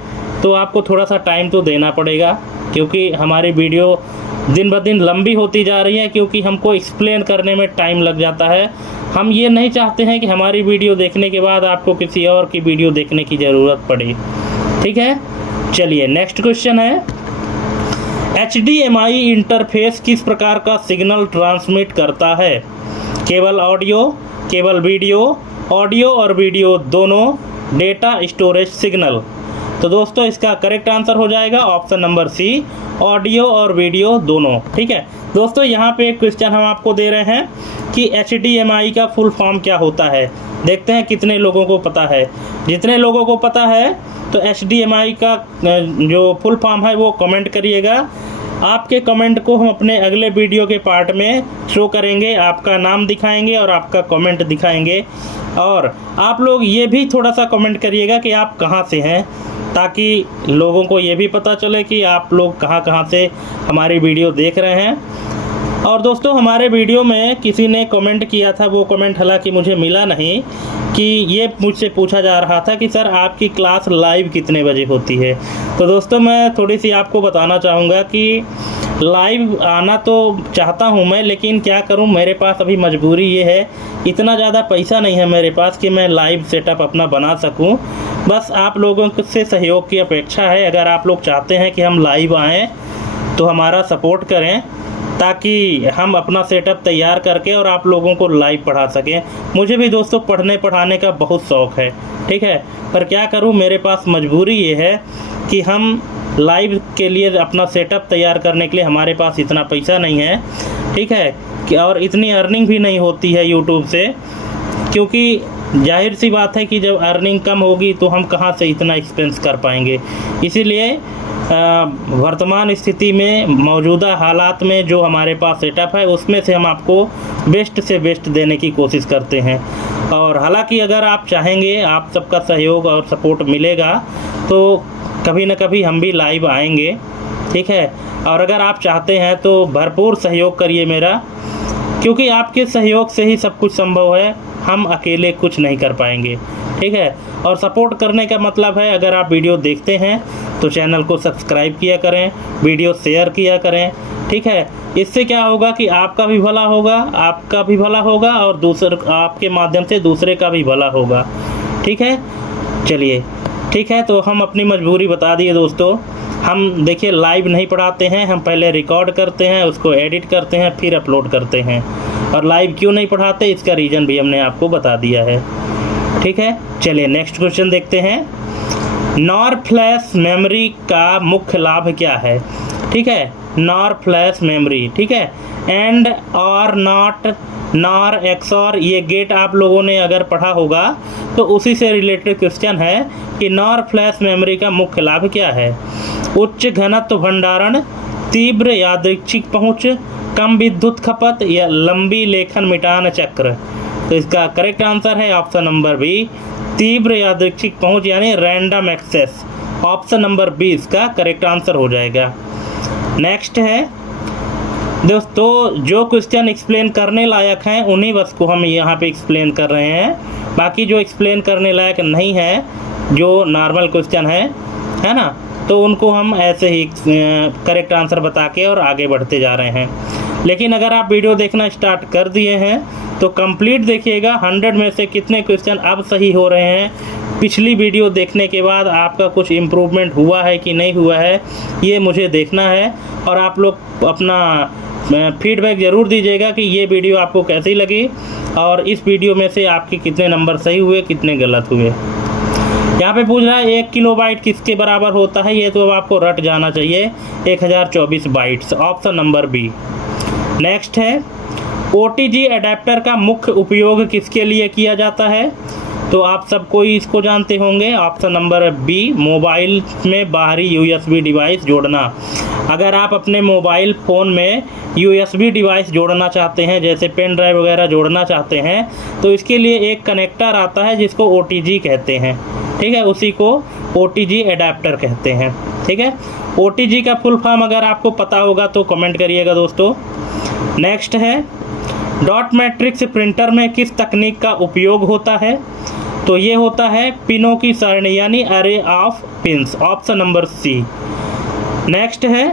तो आपको थोड़ा सा टाइम तो देना पड़ेगा क्योंकि हमारी वीडियो दिन ब दिन लंबी होती जा रही है, क्योंकि हमको एक्सप्लेन करने में टाइम लग जाता है। हम ये नहीं चाहते हैं कि हमारी वीडियो देखने के बाद आपको किसी और की वीडियो देखने की ज़रूरत पड़े। ठीक है, चलिए नेक्स्ट क्वेश्चन है, HDMI इंटरफेस किस प्रकार का सिग्नल ट्रांसमिट करता है? केवल ऑडियो, केवल वीडियो, ऑडियो और वीडियो दोनों, डेटा स्टोरेज सिग्नल। तो दोस्तों इसका करेक्ट आंसर हो जाएगा ऑप्शन नंबर सी, ऑडियो और वीडियो दोनों। ठीक है दोस्तों, यहाँ पे एक क्वेश्चन हम आपको दे रहे हैं कि HDMI का फुल फॉर्म क्या होता है। देखते हैं कितने लोगों को पता है। जितने लोगों को पता है तो HDMI का जो फुल फॉर्म है वो कमेंट करिएगा। आपके कमेंट को हम अपने अगले वीडियो के पार्ट में शो करेंगे, आपका नाम दिखाएंगे और आपका कमेंट दिखाएंगे। और आप लोग ये भी थोड़ा सा कमेंट करिएगा कि आप कहाँ से हैं, ताकि लोगों को ये भी पता चले कि आप लोग कहाँ से हमारी वीडियो देख रहे हैं। और दोस्तों हमारे वीडियो में किसी ने कमेंट किया था, वो कमेंट हालांकि मुझे मिला नहीं, कि ये मुझसे पूछा जा रहा था कि सर आपकी क्लास लाइव कितने बजे होती है। तो दोस्तों मैं थोड़ी सी आपको बताना चाहूँगा कि लाइव आना तो चाहता हूँ मैं, लेकिन क्या करूँ, मेरे पास अभी मजबूरी ये है, इतना ज़्यादा पैसा नहीं है मेरे पास कि मैं लाइव सेटअप अपना बना सकूँ। बस आप लोगों से सहयोग की अपेक्षा है। अगर आप लोग चाहते हैं कि हम लाइव आएँ तो हमारा सपोर्ट करें, ताकि हम अपना सेटअप तैयार करके और आप लोगों को लाइव पढ़ा सकें। मुझे भी दोस्तों पढ़ने पढ़ाने का बहुत शौक़ है। ठीक है, पर क्या करूं, मेरे पास मजबूरी ये है कि हम लाइव के लिए अपना सेटअप तैयार करने के लिए हमारे पास इतना पैसा नहीं है। ठीक है, कि और इतनी अर्निंग भी नहीं होती है यूट्यूब से, क्योंकि जाहिर सी बात है कि जब अर्निंग कम होगी तो हम कहाँ से इतना एक्सपेंस कर पाएंगे। इसीलिए वर्तमान स्थिति में, मौजूदा हालात में जो हमारे पास सेटअप है उसमें से हम आपको बेस्ट से बेस्ट देने की कोशिश करते हैं। और हालांकि अगर आप चाहेंगे, आप सबका सहयोग और सपोर्ट मिलेगा तो कभी न कभी हम भी लाइव आएंगे। ठीक है, और अगर आप चाहते हैं तो भरपूर सहयोग करिए मेरा, क्योंकि आपके सहयोग से ही सब कुछ संभव है, हम अकेले कुछ नहीं कर पाएंगे। ठीक है, और सपोर्ट करने का मतलब है, अगर आप वीडियो देखते हैं तो चैनल को सब्सक्राइब किया करें, वीडियो शेयर किया करें। ठीक है, इससे क्या होगा कि आपका भी भला होगा, आपका भी भला होगा और दूसरे आपके माध्यम से दूसरे का भी भला होगा। ठीक है, चलिए ठीक है, तो हम अपनी मजबूरी बता दिए दोस्तों। हम देखिए लाइव नहीं पढ़ाते हैं, हम पहले रिकॉर्ड करते हैं, उसको एडिट करते हैं, फिर अपलोड करते हैं। और लाइव क्यों नहीं पढ़ाते, इसका रीज़न भी हमने आपको बता दिया है। ठीक है, चलिए नेक्स्ट क्वेश्चन देखते हैं। नॉर फ्लैश मेमोरी का मुख्य लाभ क्या है? ठीक है, नॉर फ्लैश मेमोरी। ठीक है, एंड और नॉट, नॉर, एक्सॉर, ये गेट आप लोगों ने अगर पढ़ा होगा तो उसी से रिलेटेड क्वेश्चन है कि नॉर फ्लैश मेमोरी का मुख्य लाभ क्या है? उच्च घनत्व भंडारण, तीव्र यादृच्छिक पहुंच, कम विद्युत खपत या लंबी लेखन मिटान चक्र। तो इसका करेक्ट आंसर है ऑप्शन नंबर बी, तीव्र यादृच्छिक पहुंच यानी random access. Option number B इसका करेक्ट आंसर हो जाएगा। नेक्स्ट है दोस्तों जो क्वेश्चन एक्सप्लेन करने लायक हैं उन्हीं बस को हम यहाँ पे एक्सप्लेन कर रहे हैं, बाकी जो एक्सप्लेन करने लायक नहीं है, जो नॉर्मल क्वेश्चन है ना, तो उनको हम ऐसे ही करेक्ट आंसर बता के और आगे बढ़ते जा रहे हैं। लेकिन अगर आप वीडियो देखना स्टार्ट कर दिए हैं तो कंप्लीट देखिएगा, 100 में से कितने क्वेश्चन अब सही हो रहे हैं, पिछली वीडियो देखने के बाद आपका कुछ इम्प्रूवमेंट हुआ है कि नहीं हुआ है, ये मुझे देखना है। और आप लोग अपना फीडबैक ज़रूर दीजिएगा कि ये वीडियो आपको कैसी लगी और इस वीडियो में से आपके कितने नंबर सही हुए, कितने गलत हुए। यहाँ पे पूछ रहा है 1 किलोबाइट किसके बराबर होता है, ये तो अब आपको रट जाना चाहिए, 1024 bytes, option number B. Next है OTG अडेप्टर का मुख्य उपयोग किसके लिए किया जाता है, तो आप सब कोई इसको जानते होंगे, ऑप्शन नंबर बी, मोबाइल में बाहरी USB डिवाइस जोड़ना। अगर आप अपने मोबाइल फ़ोन में USB डिवाइस जोड़ना चाहते हैं, जैसे पेन ड्राइव वगैरह जोड़ना चाहते हैं, तो इसके लिए एक कनेक्टर आता है जिसको OTG कहते हैं, ठीक है, उसी को OTG अडेप्टर कहते हैं, ठीक है। OTG का फुल फॉर्म अगर आपको पता होगा तो कमेंट करिएगा दोस्तों। नेक्स्ट है डॉट मैट्रिक्स प्रिंटर में किस तकनीक का उपयोग होता है, तो ये होता है पिनों की सरणी यानी array of pins, option number C. Next है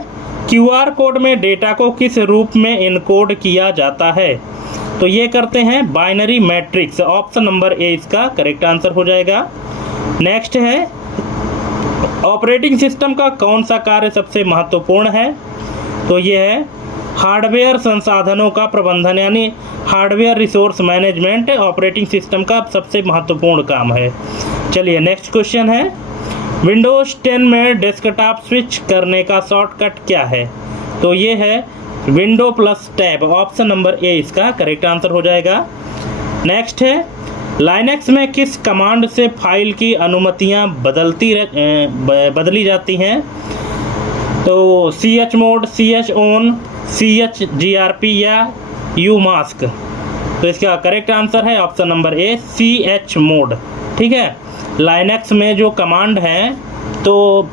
QR कोड में डेटा को किस रूप में इनकोड किया जाता है, तो ये करते हैं बाइनरी मैट्रिक्स, ऑप्शन नंबर ए इसका करेक्ट आंसर हो जाएगा। नेक्स्ट है ऑपरेटिंग सिस्टम का कौन सा कार्य सबसे महत्वपूर्ण है, तो ये है हार्डवेयर संसाधनों का प्रबंधन यानी hardware resource management operating system का सबसे महत्वपूर्ण काम है। चलिए नेक्स्ट क्वेश्चन है विंडोज़ 10 में डेस्कटॉप स्विच करने का शॉर्टकट क्या है, तो ये है window plus tab, option number ए इसका करेक्ट आंसर हो जाएगा। नेक्स्ट है लाइनक्स में किस कमांड से फाइल की अनुमतियां बदली जाती हैं, तो chmod, chown, chgrp या umask, तो इसका करेक्ट आंसर है ऑप्शन नंबर ए chmod, ठीक है। लाइनक्स में जो कमांड है, तो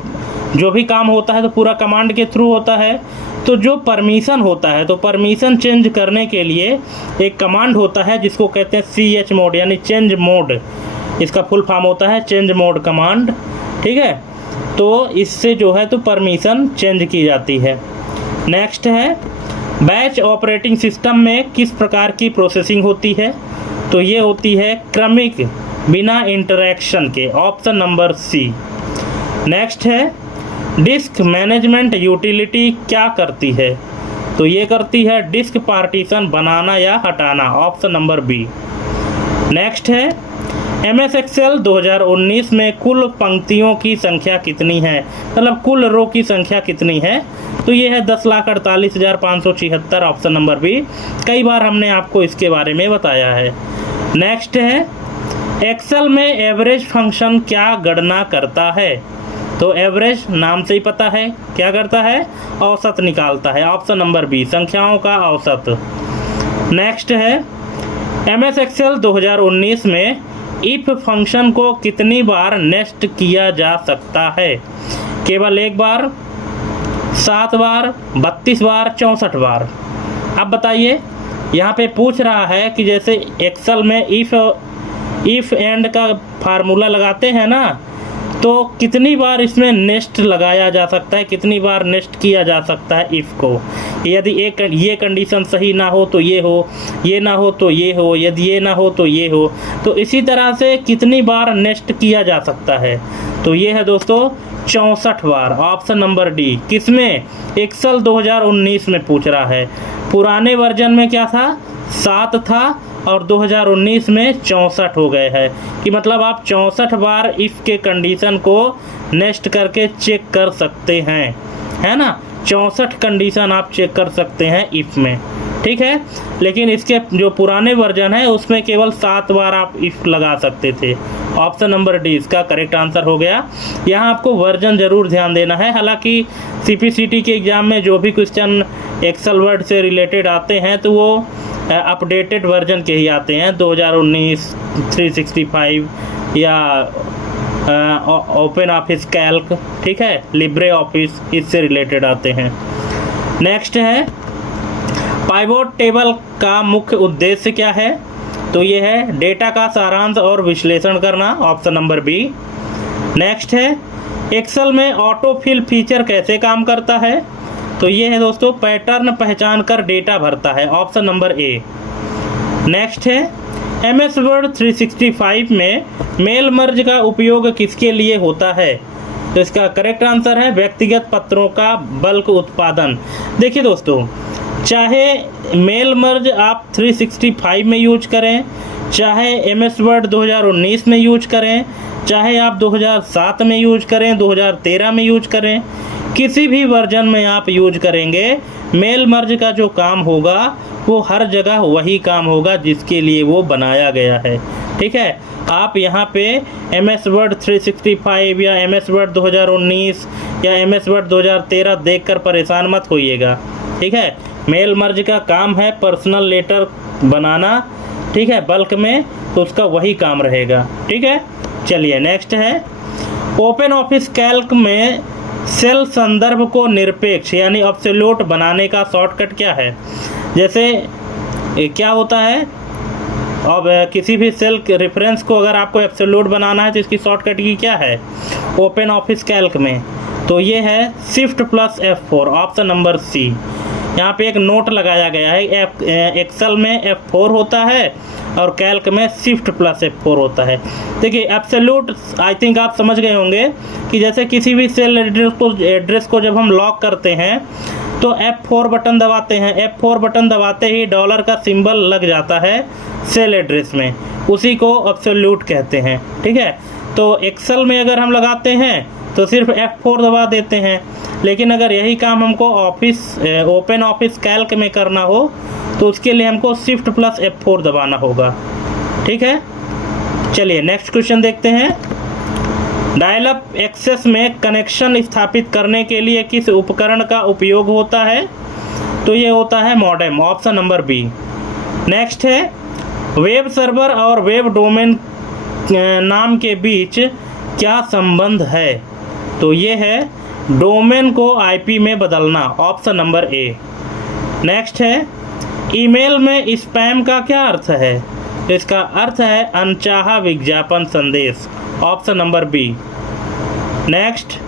जो भी काम होता है तो पूरा कमांड के थ्रू होता है, तो जो परमिशन होता है, तो परमिशन चेंज करने के लिए एक कमांड होता है जिसको कहते हैं chmod यानी चेंज मोड, इसका फुल फॉर्म होता है चेंज मोड कमांड, ठीक है। तो इससे जो है तो परमिशन चेंज की जाती है। नेक्स्ट है बैच ऑपरेटिंग सिस्टम में किस प्रकार की प्रोसेसिंग होती है, तो ये होती है क्रमिक बिना इंटरैक्शन के, ऑप्शन नंबर सी। नेक्स्ट है डिस्क मैनेजमेंट यूटिलिटी क्या करती है, तो ये करती है डिस्क पार्टीशन बनाना या हटाना, ऑप्शन नंबर बी। नेक्स्ट है MS Excel 2019 में कुल पंक्तियों की संख्या कितनी है, मतलब कुल रो की संख्या कितनी है, तो ये है 10,48,576, ऑप्शन नंबर बी। कई बार हमने आपको इसके बारे में बताया है। नेक्स्ट है एक्सेल में एवरेज फंक्शन क्या गणना करता है, तो एवरेज नाम से ही पता है क्या करता है, औसत निकालता है, ऑप्शन नंबर बी, संख्याओं का औसत। नेक्स्ट है MS Excel 2019 में इफ फंक्शन को कितनी बार नेस्ट किया जा सकता है, केवल एक बार, 7 बार, 32 बार, 64 बार। अब बताइए, यहाँ पे पूछ रहा है कि जैसे एक्सेल में इफ एंड का फार्मूला लगाते हैं ना, तो कितनी बार इसमें नेस्ट लगाया जा सकता है, कितनी बार नेस्ट किया जा सकता है इफ़ को। यदि ये कंडीशन सही ना हो तो ये हो, ये ना हो तो ये हो, यदि ये ना हो तो ये हो, तो इसी तरह से कितनी बार नेस्ट किया जा सकता है, तो ये है दोस्तों 64 बार, ऑप्शन नंबर डी। किसमें, एक्सेल 2019 में पूछ रहा है। पुराने वर्जन में क्या था, 7 था और 2019 में 64 हो गए हैं, कि मतलब आप 64 बार इफ़ के कंडीशन को नेस्ट करके चेक कर सकते हैं, है ना। 64 कंडीशन आप चेक कर सकते हैं इफ़ में, ठीक है। लेकिन इसके जो पुराने वर्जन है उसमें केवल 7 बार आप इफ़ लगा सकते थे, ऑप्शन नंबर डी इसका करेक्ट आंसर हो गया। यहाँ आपको वर्जन ज़रूर ध्यान देना है। हालांकि CPCT के एग्ज़ाम में जो भी क्वेश्चन एक्सेल वर्ड से रिलेटेड आते हैं तो वो अपडेटेड वर्जन के ही आते हैं, 2019, 365 या ओपन ऑफिस कैल्क, ठीक है, लिब्रे ऑफिस, इससे रिलेटेड आते हैं। नेक्स्ट है पाइवोट टेबल का मुख्य उद्देश्य क्या है? तो ये है डेटा का सारांश और विश्लेषण करना, ऑप्शन नंबर बी। नेक्स्ट है एक्सेल में ऑटो फिल फीचर कैसे काम करता है? तो ये है दोस्तों पैटर्न पहचान कर डेटा भरता है, ऑप्शन नंबर ए। नेक्स्ट है MS वर्ड 365 में मेल मर्ज का उपयोग किसके लिए होता है? तो इसका करेक्ट आंसर है व्यक्तिगत पत्रों का बल्क उत्पादन। देखिए दोस्तों, चाहे मेल मर्ज आप 365 में यूज करें, चाहे MS वर्ड 2019 में यूज करें, चाहे आप 2007 में यूज करें, 2013 में यूज करें, किसी भी वर्जन में आप यूज करेंगे, मेल मर्ज का जो काम होगा वो हर जगह वही काम होगा जिसके लिए वो बनाया गया है। ठीक है, आप यहाँ पे MS वर्ड 365 या MS वर्ड 2019 या MS वर्ड 2013 देखकर परेशान मत होइएगा। ठीक है, मेल मर्ज का काम है पर्सनल लेटर बनाना, ठीक है, बल्क में, तो उसका वही काम रहेगा। ठीक है, चलिए नेक्स्ट है ओपन ऑफिस कैल्क में सेल संदर्भ को निरपेक्ष यानी एब्सोल्यूट बनाने का शॉर्टकट क्या है? जैसे क्या होता है, अब किसी भी सेल रेफरेंस को अगर आपको एब्सोल्यूट बनाना है तो इसकी शॉर्टकट की क्या है ओपन ऑफिस कैल्क में? तो ये है shift plus F4, option number C. यहाँ पे एक नोट लगाया गया है, एक्सेल में F4 होता है और कैल्क में शिफ्ट प्लस F4 होता है। देखिए एब्सोल्यूट आई थिंक आप समझ गए होंगे कि जैसे किसी भी सेल एड्रेस को जब हम लॉक करते हैं तो F4 बटन दबाते हैं, F4 बटन दबाते ही डॉलर का सिंबल लग जाता है सेल एड्रेस में, उसी को एब्सोल्यूट कहते हैं। ठीक है, तो एक्सेल में अगर हम लगाते हैं तो सिर्फ F4 दबा देते हैं, लेकिन अगर यही काम हमको ओपन ऑफिस कैल्क में करना हो तो उसके लिए हमको शिफ्ट प्लस F4 दबाना होगा। ठीक है, चलिए नेक्स्ट क्वेश्चन देखते हैं। डायल अप एक्सेस में कनेक्शन स्थापित करने के लिए किस उपकरण का उपयोग होता है? तो ये होता है modem, option number B. Next है वेब सर्वर और वेब डोमेन नाम के बीच क्या संबंध है? तो ये है डोमेन को IP में बदलना, ऑप्शन नंबर ए। नेक्स्ट है ईमेल में स्पैम का क्या अर्थ है? तो इसका अर्थ है अनचाहा विज्ञापन संदेश, option number B. Next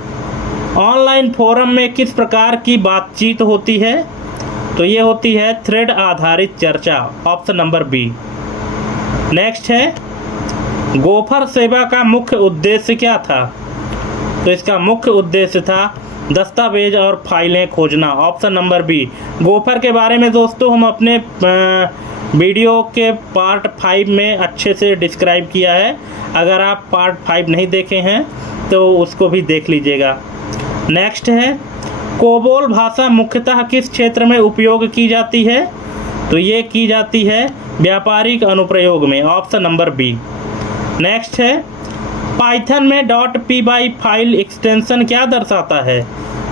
online forum में किस प्रकार की बातचीत होती है? तो ये होती है थ्रेड आधारित चर्चा, ऑप्शन नंबर बी। नेक्स्ट है गोफर सेवा का मुख्य उद्देश्य क्या था? तो इसका मुख्य उद्देश्य था दस्तावेज और फाइलें खोजना, ऑप्शन नंबर बी। गोफर के बारे में दोस्तों हम अपने वीडियो के पार्ट 5 में अच्छे से डिस्क्राइब किया है, अगर आप पार्ट 5 नहीं देखे हैं तो उसको भी देख लीजिएगा। नेक्स्ट है कोबोल भाषा मुख्यतः किस क्षेत्र में उपयोग की जाती है? तो ये की जाती है व्यापारिक अनुप्रयोग में, ऑप्शन नंबर बी। नेक्स्ट है पाइथन में .py फाइल एक्सटेंशन क्या दर्शाता है?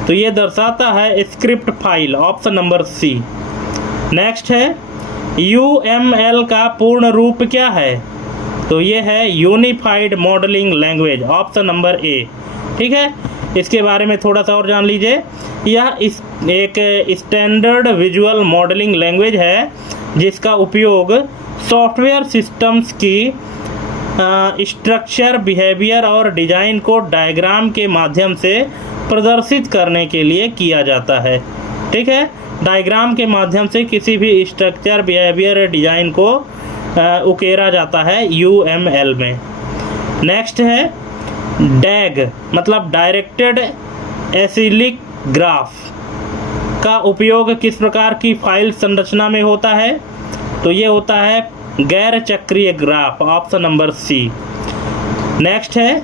तो ये दर्शाता है script file, option number C. Next है UML का पूर्ण रूप क्या है? तो ये है unified modelling language, option number ए। ठीक है, इसके बारे में थोड़ा सा और जान लीजिए। यह एक स्टैंडर्ड विजुअल मॉडलिंग लैंग्वेज है जिसका उपयोग सॉफ्टवेयर सिस्टम्स की स्ट्रक्चर, बिहेवियर और डिज़ाइन को डायग्राम के माध्यम से प्रदर्शित करने के लिए किया जाता है। ठीक है, डायग्राम के माध्यम से किसी भी स्ट्रक्चर, बिहेवियर, डिज़ाइन को उकेरा जाता है UML में। नेक्स्ट है डैग मतलब डायरेक्टेड एसिलिक ग्राफ का उपयोग किस प्रकार की फाइल संरचना में होता है? तो ये होता है गैर चक्रीय graph, option number C. Next है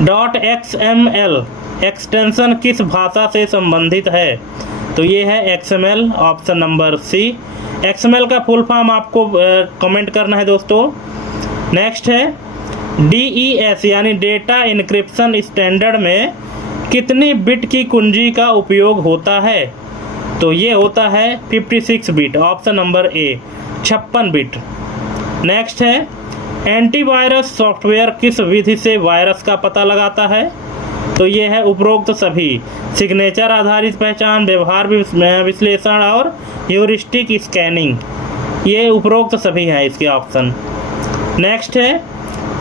.xml एक्सटेंशन किस भाषा से संबंधित है? तो ये है XML, option number C. XML का फुल फॉर्म आपको कमेंट करना है दोस्तों। नेक्स्ट है DES यानी डेटा इनक्रिप्शन स्टैंडर्ड में कितनी बिट की कुंजी का उपयोग होता है? तो ये होता है 56 बिट, ऑप्शन नंबर ए 56 बिट। नेक्स्ट है एंटीवायरस सॉफ्टवेयर किस विधि से वायरस का पता लगाता है? तो ये है उपरोक्त सभी। सिग्नेचर आधारित पहचान, व्यवहार विश्लेषण और ह्यूरिस्टिक स्कैनिंग, ये उपरोक्त सभी हैं इसके ऑप्शन। नेक्स्ट है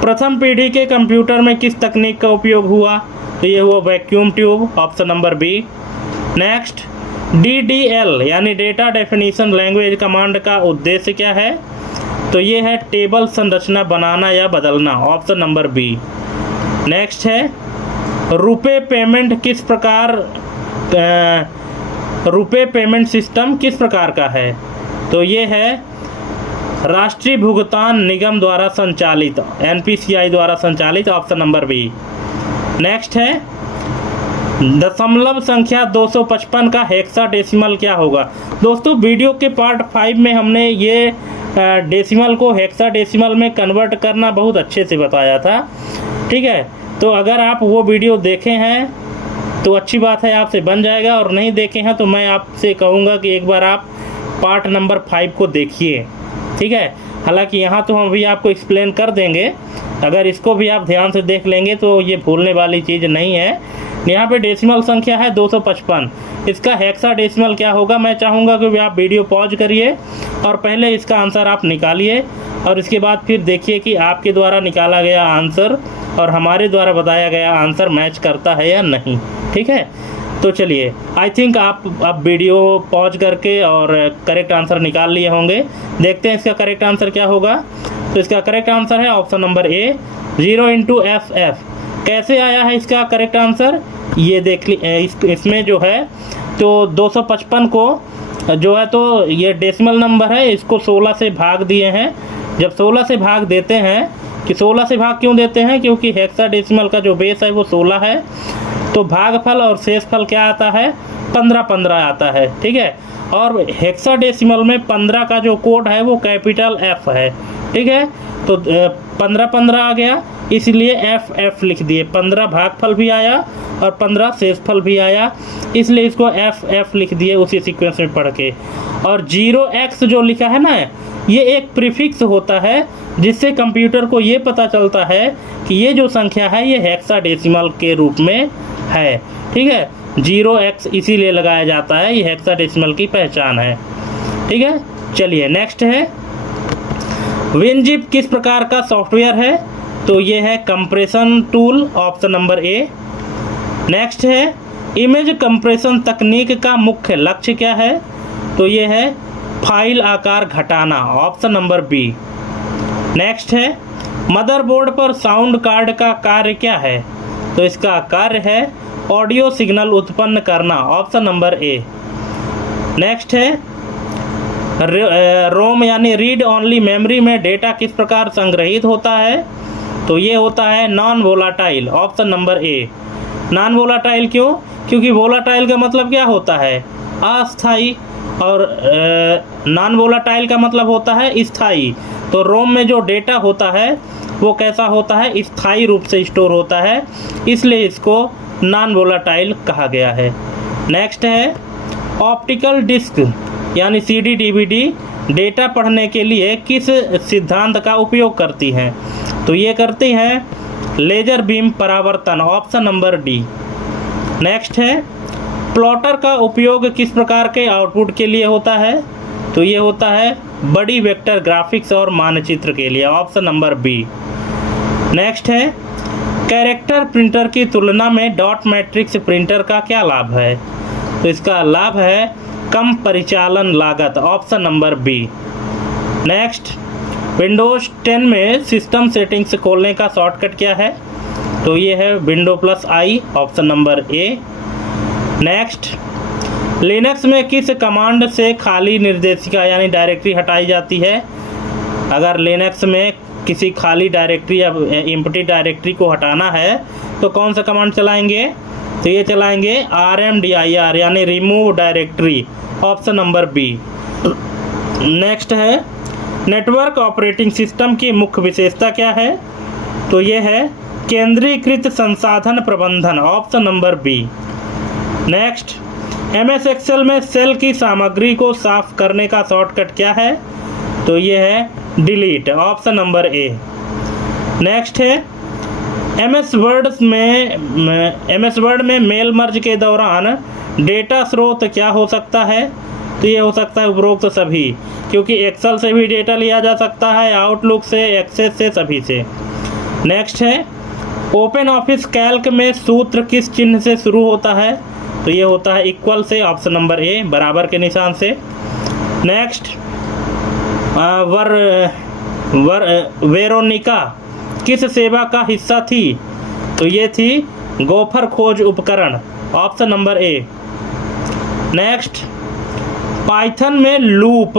प्रथम पीढ़ी के कंप्यूटर में किस तकनीक का उपयोग हुआ? तो ये हुआ vacuum tube, option number B. Next DDL यानी डेटा डेफिनेशन लैंग्वेज कमांड का उद्देश्य क्या है? तो ये है टेबल संरचना बनाना या बदलना, ऑप्शन नंबर बी। नेक्स्ट है रुपए पेमेंट किस प्रकार रुपए पेमेंट सिस्टम किस प्रकार का है? तो ये है राष्ट्रीय भुगतान निगम द्वारा संचालित, NPCI द्वारा संचालित, ऑप्शन नंबर बी। नेक्स्ट है दशमलव संख्या 255 का हेक्साडेसिमल क्या होगा? दोस्तों वीडियो के पार्ट 5 में हमने ये डेसिमल को हेक्साडेसिमल में कन्वर्ट करना बहुत अच्छे से बताया था, ठीक है। तो अगर आप वो वीडियो देखे हैं तो अच्छी बात है, आपसे बन जाएगा, और नहीं देखे हैं तो मैं आपसे कहूँगा कि एक बार आप पार्ट नंबर 5 को देखिए, ठीक है। हालांकि यहाँ तो हम भी आपको एक्सप्लेन कर देंगे, अगर इसको भी आप ध्यान से देख लेंगे तो ये भूलने वाली चीज़ नहीं है। यहाँ पे डेसिमल संख्या है 255, इसका हेक्साडेसिमल क्या होगा? मैं चाहूँगा कि आप वीडियो पॉज करिए और पहले इसका आंसर आप निकालिए, और इसके बाद फिर देखिए कि आपके द्वारा निकाला गया आंसर और हमारे द्वारा बताया गया आंसर मैच करता है या नहीं, ठीक है। तो चलिए, आई थिंक आप अब वीडियो पॉज करके और करेक्ट आंसर निकाल लिए होंगे। देखते हैं इसका करेक्ट आंसर क्या होगा। तो इसका करेक्ट आंसर है ऑप्शन नंबर ए, 0 × FF। कैसे आया है इसका करेक्ट आंसर? ये देख ली, इसमें जो है तो 255 को जो है तो ये डेसिमल नंबर है, इसको 16 से भाग दिए हैं। जब 16 से भाग देते हैं, कि 16 से भाग क्यों देते हैं? क्योंकि हेक्साडेसिमल का जो बेस है वो 16 है, तो भागफल और शेषफल क्या आता है? 15-15 आता है, ठीक है। और हेक्साडेसिमल में 15 का जो कोड है वो कैपिटल F है, ठीक है। तो 15-15 आ गया, इसलिए FF लिख दिए। 15 भागफल भी आया और 15 शेषफल भी आया, इसलिए इसको FF लिख दिए उसी सीक्वेंस में पढ़ के। और 0x जो लिखा है ना, ये एक प्रीफिक्स होता है जिससे कंप्यूटर को ये पता चलता है कि ये जो संख्या है ये हेक्साडेसिमल के रूप में है, ठीक है। 0x इसीलिए लगाया जाता है, ये हेक्साडेसिमल की पहचान है, ठीक है। चलिए नेक्स्ट है WinZip किस प्रकार का सॉफ्टवेयर है? तो ये है compression tool, option number A. Next है इमेज कंप्रेशन तकनीक का मुख्य लक्ष्य क्या है? तो ये है फाइल आकार घटाना, ऑप्शन नंबर बी। नेक्स्ट है मदरबोर्ड पर साउंड कार्ड का कार्य क्या है? तो इसका कार्य है ऑडियो सिग्नल उत्पन्न करना, ऑप्शन नंबर ए। नेक्स्ट है रोम यानी रीड ओनली मेमोरी में डेटा किस प्रकार संग्रहित होता है? तो ये होता है नॉन वोलाटाइल, ऑप्शन नंबर ए। नॉन वोलाटाइल क्यों? क्योंकि वोलाटाइल का मतलब क्या होता है? अस्थाई, और नॉन वोलाटाइल का मतलब होता है स्थाई। तो रोम में जो डेटा होता है वो कैसा होता है? स्थाई रूप से स्टोर होता है, इसलिए इसको नॉन वोलाटाइल कहा गया है। नेक्स्ट है ऑप्टिकल डिस्क यानी CD DVD डेटा पढ़ने के लिए किस सिद्धांत का उपयोग करती हैं? तो ये करती हैं लेजर बीम परावर्तन, ऑप्शन नंबर डी। नेक्स्ट है प्लॉटर का उपयोग किस प्रकार के आउटपुट के लिए होता है? तो ये होता है बड़ी वेक्टर ग्राफिक्स और मानचित्र के लिए, ऑप्शन नंबर बी। नेक्स्ट है कैरेक्टर प्रिंटर की तुलना में डॉट मैट्रिक्स प्रिंटर का क्या लाभ है? तो इसका लाभ है कम परिचालन लागत, option number B. Next Windows 10 में सिस्टम सेटिंग्स खोलने का शॉर्टकट क्या है? तो ये है Windows+I, option number A. Next Linux में किस कमांड से खाली निर्देशिका यानी डायरेक्टरी हटाई जाती है? अगर लिनक्स में किसी खाली डायरेक्टरी या एम्प्टी डायरेक्टरी को हटाना है तो कौन सा कमांड चलाएंगे? तो ये चलाएंगे RMDIR यानी remove directory, option number B. Next है नेटवर्क ऑपरेटिंग सिस्टम की मुख्य विशेषता क्या है? तो ये है केंद्रीकृत संसाधन प्रबंधन, option number B. Next MS Excel में सेल की सामग्री को साफ करने का शॉर्टकट क्या है? तो ये है delete, option number A. Next है MS वर्ड में मेल मर्ज के दौरान डेटा स्रोत क्या हो सकता है? तो ये हो सकता है उपरोक्त सभी, क्योंकि एक्सेल से भी डेटा लिया जा सकता है, आउटलुक से, एक्सेस से, सभी से। नेक्स्ट है ओपन ऑफिस कैल्क में सूत्र किस चिन्ह से शुरू होता है? तो ये होता है इक्वल से, ऑप्शन नंबर ए, बराबर के निशान से। नेक्स्ट वेरोनिका किस सेवा का हिस्सा थी? तो ये थी गोफर खोज उपकरण, option number A. Next Python में लूप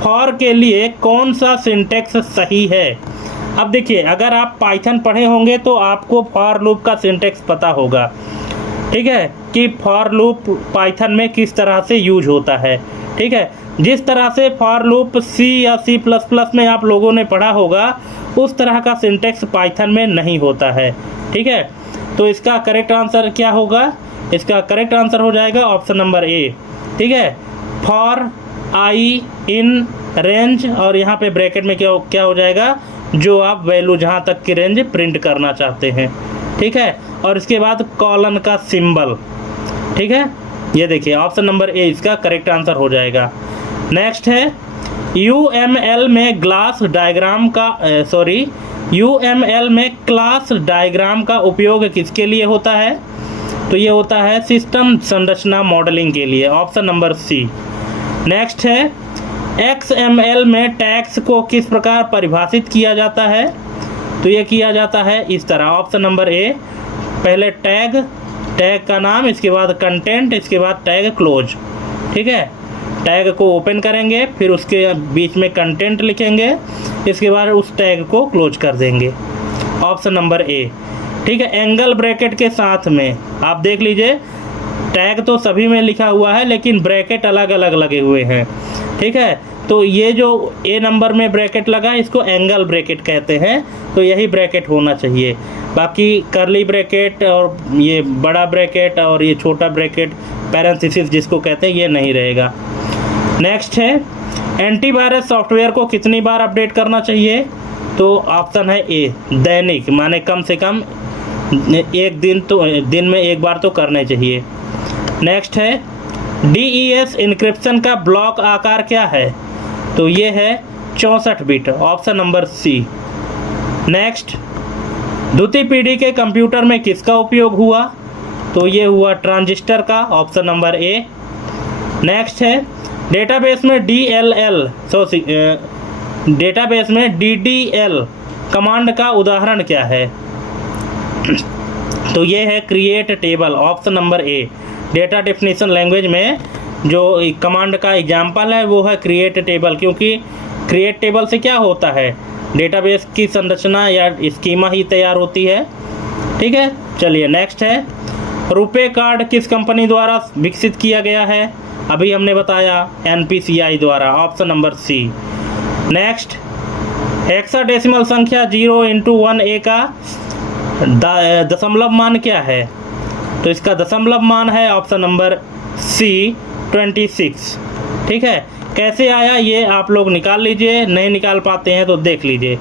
फॉर के लिए कौन सा सिंटेक्स सही है? अब देखिए, अगर आप पाइथन पढ़े होंगे तो आपको फॉर लूप का सिंटेक्स पता होगा, ठीक है, कि फॉर लूप पाइथन में किस तरह से यूज होता है। ठीक है, जिस तरह से फॉर लूप सी या C++ में आप लोगों ने पढ़ा होगा, उस तरह का सिंटेक्स पाइथन में नहीं होता है। ठीक है, तो इसका करेक्ट आंसर क्या होगा? इसका करेक्ट आंसर हो जाएगा ऑप्शन नंबर ए। ठीक है, फॉर आई इन रेंज, और यहाँ पे ब्रैकेट में क्या हो जाएगा, जो आप वैल्यू जहाँ तक की रेंज प्रिंट करना चाहते हैं। ठीक है, और इसके बाद कॉलन का सिंबल। ठीक है, ये देखिए ऑप्शन नंबर ए इसका करेक्ट आंसर हो जाएगा। नेक्स्ट है UML में क्लास डायग्राम का उपयोग किसके लिए होता है? तो ये होता है सिस्टम संरचना मॉडलिंग के लिए, ऑप्शन नंबर सी। नेक्स्ट है XML में टैग्स को किस प्रकार परिभाषित किया जाता है? तो ये किया जाता है इस तरह, ऑप्शन नंबर ए, पहले टैग का नाम, इसके बाद कंटेंट, इसके बाद टैग क्लोज। ठीक है, टैग को ओपन करेंगे, फिर उसके बीच में कंटेंट लिखेंगे, इसके बाद उस टैग को क्लोज कर देंगे, ऑप्शन नंबर ए। ठीक है, एंगल ब्रैकेट के साथ में आप देख लीजिए, टैग तो सभी में लिखा हुआ है लेकिन ब्रैकेट अलग अलग लगे हुए हैं। ठीक है, तो ये जो ए नंबर में ब्रैकेट लगा इसको एंगल ब्रैकेट कहते हैं, तो यही ब्रैकेट होना चाहिए। बाकी करली ब्रैकेट और ये बड़ा ब्रैकेट और ये छोटा ब्रैकेट, पैरेंथेसिस जिसको कहते हैं, ये नहीं रहेगा। नेक्स्ट है एंटीवायरस सॉफ्टवेयर को कितनी बार अपडेट करना चाहिए? तो ऑप्शन है ए, दैनिक, माने कम से कम एक दिन में एक बार तो करना चाहिए। नेक्स्ट है DES इंक्रिप्शन का ब्लॉक आकार क्या है? तो ये है 64 bit, option number C. Next द्वितीय पीढ़ी के कंप्यूटर में किसका उपयोग हुआ? तो ये हुआ ट्रांजिस्टर का, ऑप्शन नंबर ए। नेक्स्ट है डेटाबेस में DDL कमांड का उदाहरण क्या है? तो ये है क्रिएट टेबल, ऑप्शन नंबर ए। डेटा डेफिनेशन लैंग्वेज में जो कमांड का एग्जाम्पल है वो है क्रिएट टेबल, क्योंकि क्रिएट टेबल से क्या होता है, डेटाबेस की संरचना या स्कीमा ही तैयार होती है। ठीक है, चलिए नेक्स्ट है रुपे कार्ड किस कंपनी द्वारा विकसित किया गया है? अभी हमने बताया NPCI द्वारा, option number C. Next hexadecimal संख्या 0 × 1A का दशमलव मान क्या है? तो इसका दशमलव मान है ऑप्शन नंबर सी, 26। ठीक है, कैसे आया ये आप लोग निकाल लीजिए, नहीं निकाल पाते हैं तो देख लीजिए।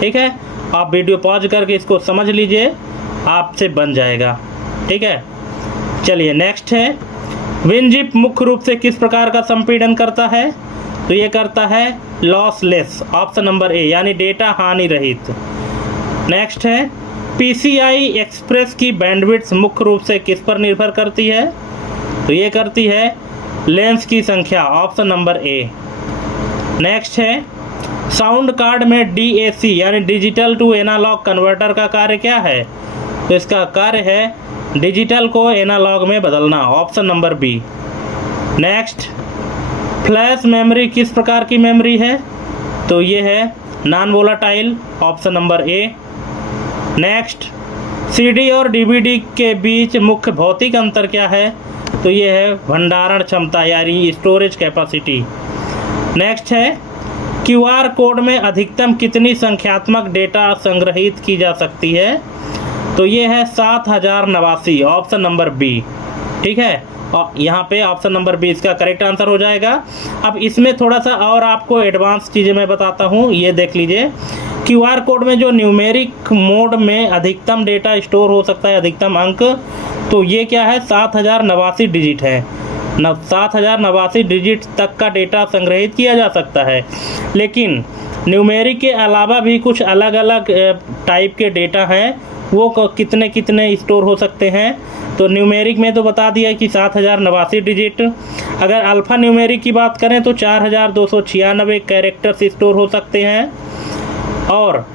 ठीक है, आप वीडियो पॉज करके इसको समझ लीजिए, आपसे बन जाएगा। ठीक है, चलिए नेक्स्ट है विनजिप मुख्य रूप से किस प्रकार का संपीड़न करता है? तो ये करता है लॉसलेस, ऑप्शन नंबर ए, यानी डेटा हानि रहित। नेक्स्ट है PCI एक्सप्रेस की बैंडविड्थ मुख्य रूप से किस पर निर्भर करती है? तो ये करती है लेंस की संख्या, ऑप्शन नंबर ए। नेक्स्ट है साउंड कार्ड में DAC यानी डिजिटल टू एनालॉग कन्वर्टर का कार्य क्या है? तो इसका कार्य है डिजिटल को एनालॉग में बदलना, option number B. Next flash memory किस प्रकार की मेमोरी है? तो ये है non volatile, option number A. Next CD और DVD के बीच मुख्य भौतिक अंतर क्या है? तो ये है भंडारण क्षमता यानी स्टोरेज कैपेसिटी। नेक्स्ट है QR कोड में अधिकतम कितनी संख्यात्मक डेटा संग्रहित की जा सकती है? तो ये है 7089, ऑप्शन नंबर बी। ठीक है, और यहाँ पे ऑप्शन नंबर बी इसका करेक्ट आंसर हो जाएगा। अब इसमें थोड़ा सा और आपको एडवांस चीज़ें मैं बताता हूँ, ये देख लीजिए QR कोड में जो न्यूमेरिक मोड में अधिकतम डेटा स्टोर हो सकता है, अधिकतम अंक, तो ये क्या है, 7089 डिजिट है। 7089 डिजिट तक का डेटा संग्रहित किया जा सकता है। लेकिन न्यूमेरिक के अलावा भी कुछ अलग अलग टाइप के डेटा हैं, वो कितने कितने स्टोर हो सकते हैं। तो न्यूमेरिक में तो बता दिया कि 7089 डिजिट। अगर अल्फ़ा न्यूमेरिक की बात करें तो 4296 कैरेक्टर्स स्टोर हो सकते हैं, और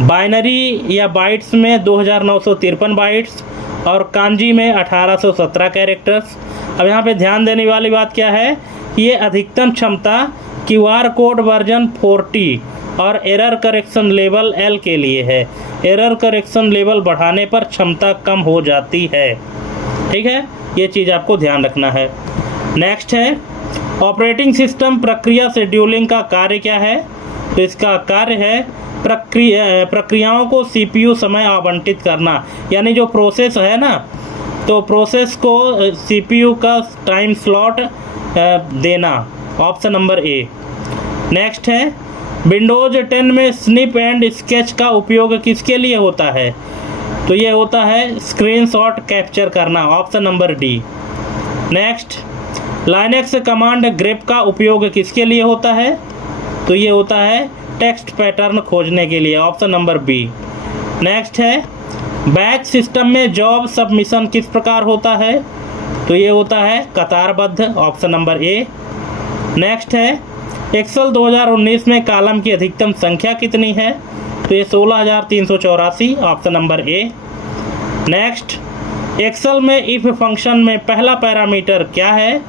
बाइनरी या बाइट्स में 2953 बाइट्स, और कांजी में 1817 कैरेक्टर्स। अब यहाँ पे ध्यान देने वाली बात क्या है, ये अधिकतम क्षमता QR कोड वर्जन 40 और एरर करेक्शन लेवल L के लिए है। एरर करेक्शन लेवल बढ़ाने पर क्षमता कम हो जाती है। ठीक है, ये चीज़ आपको ध्यान रखना है। नेक्स्ट है ऑपरेटिंग सिस्टम प्रक्रिया शेड्यूलिंग का कार्य क्या है। तो इसका कार्य है प्रक्रियाओं को CPU समय आवंटित करना, यानी जो प्रोसेस है ना, तो प्रोसेस को CPU का टाइम स्लॉट देना, ऑप्शन नंबर ए। नेक्स्ट है विंडोज़ 10 में स्निप एंड स्केच का उपयोग किसके लिए होता है। तो ये होता है स्क्रीनशॉट कैप्चर करना, option number D. Next Linux command grep का उपयोग किसके लिए होता है। तो ये होता है टेक्स्ट पैटर्न खोजने के लिए, ऑप्शन नंबर बी। नेक्स्ट है बैच सिस्टम में जॉब सबमिशन किस प्रकार होता है। तो ये होता है कतारबद्ध, ऑप्शन नंबर ए। नेक्स्ट है एक्सेल 2019 में कॉलम की अधिकतम संख्या कितनी है। तो ये 16384, option number A. Next Excel में इफ फंक्शन में पहला पैरामीटर क्या है।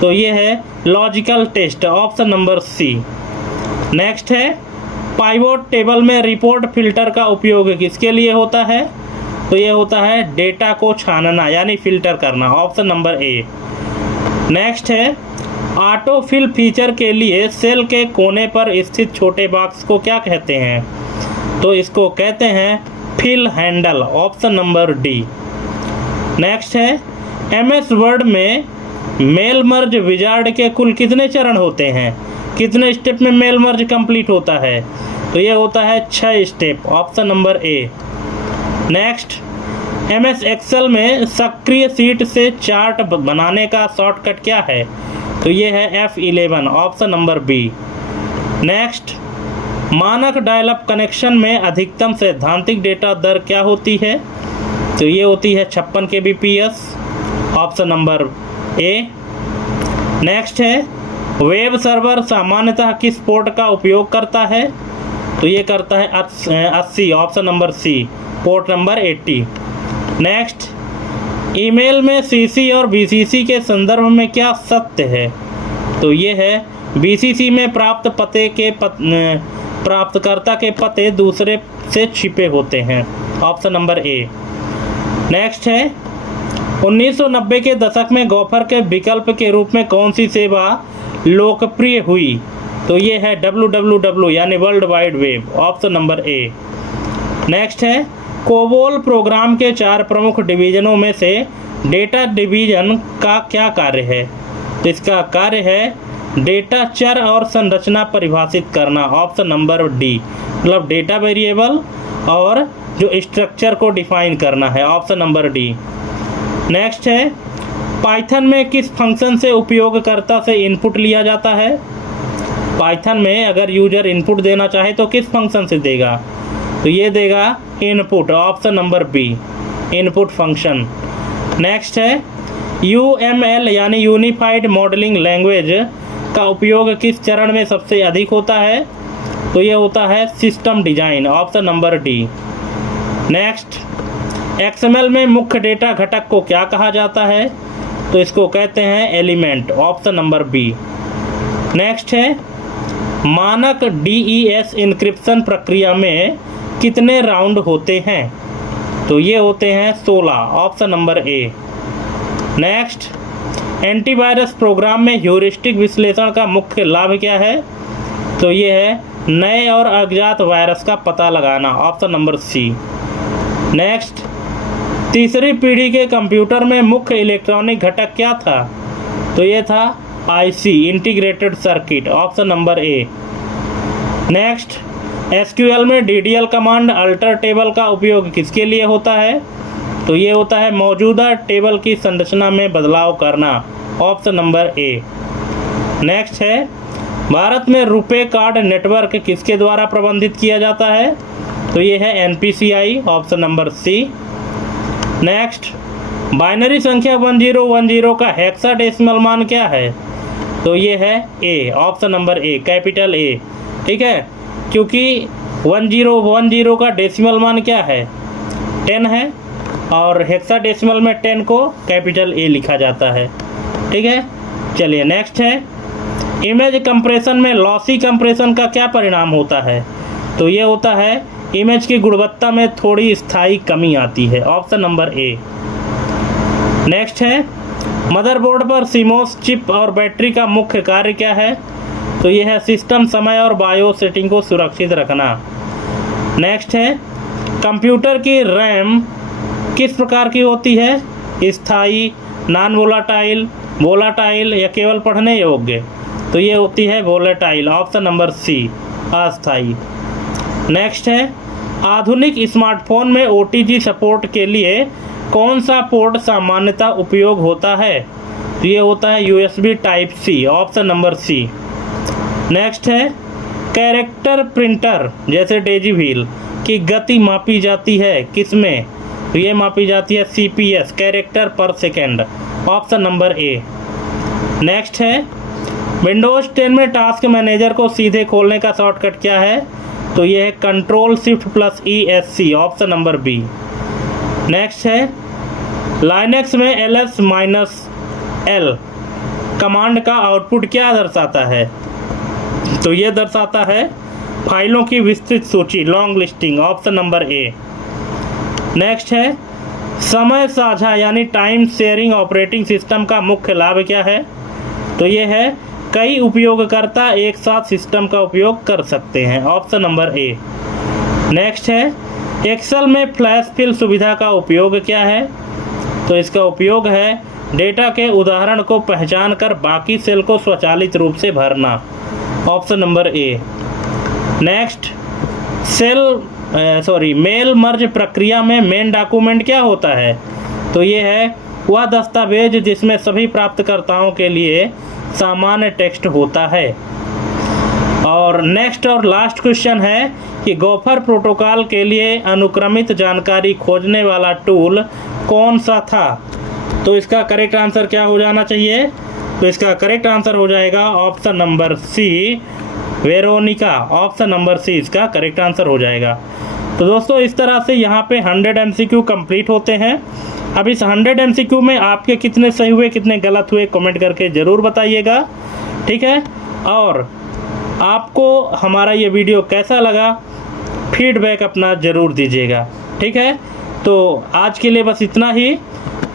तो ये है logical test, option number C. Next है पाइवोट टेबल में रिपोर्ट फिल्टर का उपयोग किसके लिए होता है। तो ये होता है डेटा को छानना, यानी फिल्टर करना, ऑप्शन नंबर ए। नेक्स्ट है ऑटो फिल फीचर के लिए सेल के कोने पर स्थित छोटे बॉक्स को क्या कहते हैं। तो इसको कहते हैं fill handle, option number D. Next है MS वर्ड में मेल मर्ज विजार्ड के कुल कितने चरण होते हैं, कितने स्टेप में मेल मर्ज कंप्लीट होता है। तो ये होता है 6 step, option number A. Next MS Excel में सक्रिय सीट से चार्ट बनाने का शॉर्टकट क्या है। तो ये है F11, option number B. Next मानक डायल-अप कनेक्शन में अधिकतम सैद्धांतिक डेटा दर क्या होती है। तो ये होती है 56 kbps, option number A. Next है वेब सर्वर सामान्यतः किस पोर्ट का उपयोग करता है। तो ये करता है 80, option number C, port number 80। Next email में CC और BCC के संदर्भ में क्या सत्य है। तो ये है BCC में प्राप्त पते के प्राप्तकर्ता के पते दूसरे से छिपे होते हैं, ऑप्शन नंबर ए। नेक्स्ट है 1990 के दशक में गॉफर के विकल्प के रूप में कौन सी सेवा लोकप्रिय हुई। तो ये है www, यानी world wide web, option number A. Next है कोबोल प्रोग्राम के 4 प्रमुख डिवीजनों में से डेटा डिवीजन का क्या कार्य है। तो इसका कार्य है डेटा चर और संरचना परिभाषित करना, ऑप्शन नंबर डी, मतलब डेटा वेरिएबल और जो स्ट्रक्चर को डिफाइन करना है, ऑप्शन नंबर डी। नेक्स्ट है पाइथन में किस फंक्शन से उपयोगकर्ता से इनपुट लिया जाता है। पाइथन में अगर यूजर इनपुट देना चाहे तो किस फंक्शन से देगा। तो ये देगा input, option number B, input function. Next है UML यानी यूनिफाइड मॉडलिंग लैंग्वेज का उपयोग किस चरण में सबसे अधिक होता है। तो ये होता है system design, option number D. Next XML में मुख्य डेटा घटक को क्या कहा जाता है। तो इसको कहते हैं element, option number B. Next है मानक DES इंक्रिप्शन प्रक्रिया में कितने राउंड होते हैं। तो ये होते हैं 16, option number A. Next antivirus program में ह्यूरिस्टिक विश्लेषण का मुख्य लाभ क्या है। तो ये है नए और अज्ञात वायरस का पता लगाना, ऑप्शन नंबर सी। नेक्स्ट तीसरी पीढ़ी के कंप्यूटर में मुख्य इलेक्ट्रॉनिक घटक क्या था। तो ये था IC, integrated circuit, option number A. Next SQL में DDL कमांड अल्टर टेबल का उपयोग किसके लिए होता है? तो ये होता है मौजूदा टेबल की संरचना में बदलाव करना, ऑप्शन नंबर ए। नेक्स्ट है, भारत में रुपे कार्ड नेटवर्क किसके द्वारा प्रबंधित किया जाता है? तो ये है NPCI, option number C. Next, binary संख्या 1010 का हेक्साडेसिमल मान क्या है? तो ये है A, option number A, capital A. ठीक है, क्योंकि 1010 का डेसिमल मान क्या है? 10 है, और हेक्साडेसिमल में 10 को कैपिटल ए लिखा जाता है। ठीक है, चलिए नेक्स्ट है, इमेज कंप्रेशन में लॉसी कंप्रेशन का क्या परिणाम होता है? तो ये होता है इमेज की गुणवत्ता में थोड़ी स्थायी कमी आती है, ऑप्शन नंबर ए। नेक्स्ट है, मदरबोर्ड पर CMOS चिप और बैटरी का मुख्य कार्य क्या है? तो ये है सिस्टम समय और बायो सेटिंग को सुरक्षित रखना। नेक्स्ट है, कंप्यूटर की रैम किस प्रकार की होती है? स्थायी, नॉन वोलाटाइल, वोलाटाइल या केवल पढ़ने योग्य? तो ये होती है वोलेटाइल, ऑप्शन नंबर सी, अस्थायी। नेक्स्ट है, आधुनिक स्मार्टफोन में OTG सपोर्ट के लिए कौन सा पोर्ट सामान्यतः उपयोग होता है? तो ये होता है USB type C, option number C. Next है, कैरेक्टर प्रिंटर जैसे डेजी व्हील की गति मापी जाती है किसमें? तो ये मापी जाती है CPS, कैरेक्टर पर second, option number A. Next है, विंडोज 10 में टास्क मैनेजर को सीधे खोलने का शॉर्टकट क्या है? तो ये है Ctrl+Shift+ESC, option number B. Next है, लाइनेक्स में ls-l कमांड का आउटपुट क्या दर्शाता है? तो ये दर्शाता है फाइलों की विस्तृत सूची, long listing, option number A. Next है, समय साझा यानी टाइम शेयरिंग ऑपरेटिंग सिस्टम का मुख्य लाभ क्या है? तो ये है कई उपयोगकर्ता एक साथ सिस्टम का उपयोग कर सकते हैं, ऑप्शन नंबर ए। नेक्स्ट है, एक्सेल में फ्लैश फिल सुविधा का उपयोग क्या है? तो इसका उपयोग है डेटा के उदाहरण को पहचान कर बाकी सेल को स्वचालित रूप से भरना, option number A. Next, mail merge प्रक्रिया में मेन डॉक्यूमेंट क्या होता है? तो ये है वह दस्तावेज जिसमें सभी प्राप्तकर्ताओं के लिए सामान्य टेक्स्ट होता है। और नेक्स्ट और लास्ट क्वेश्चन है कि गोफर प्रोटोकॉल के लिए अनुक्रमित जानकारी खोजने वाला टूल कौन सा था? तो इसका करेक्ट आंसर क्या हो जाना चाहिए? तो इसका करेक्ट आंसर हो जाएगा option number C, Veronica, option number C इसका करेक्ट आंसर हो जाएगा। तो दोस्तों, इस तरह से यहाँ पे 100 MCQ कंप्लीट होते हैं। अब इस 100 MCQ में आपके कितने सही हुए, कितने गलत हुए, कमेंट करके ज़रूर बताइएगा। ठीक है, और आपको हमारा ये वीडियो कैसा लगा, फीडबैक अपना ज़रूर दीजिएगा। ठीक है, तो आज के लिए बस इतना ही।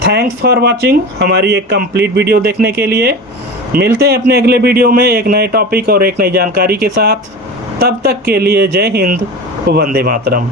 थैंक्स फॉर वॉचिंग हमारी एक कंप्लीट वीडियो देखने के लिए। मिलते हैं अपने अगले वीडियो में एक नए टॉपिक और एक नई जानकारी के साथ। तब तक के लिए जय हिंद, वंदे मातरम।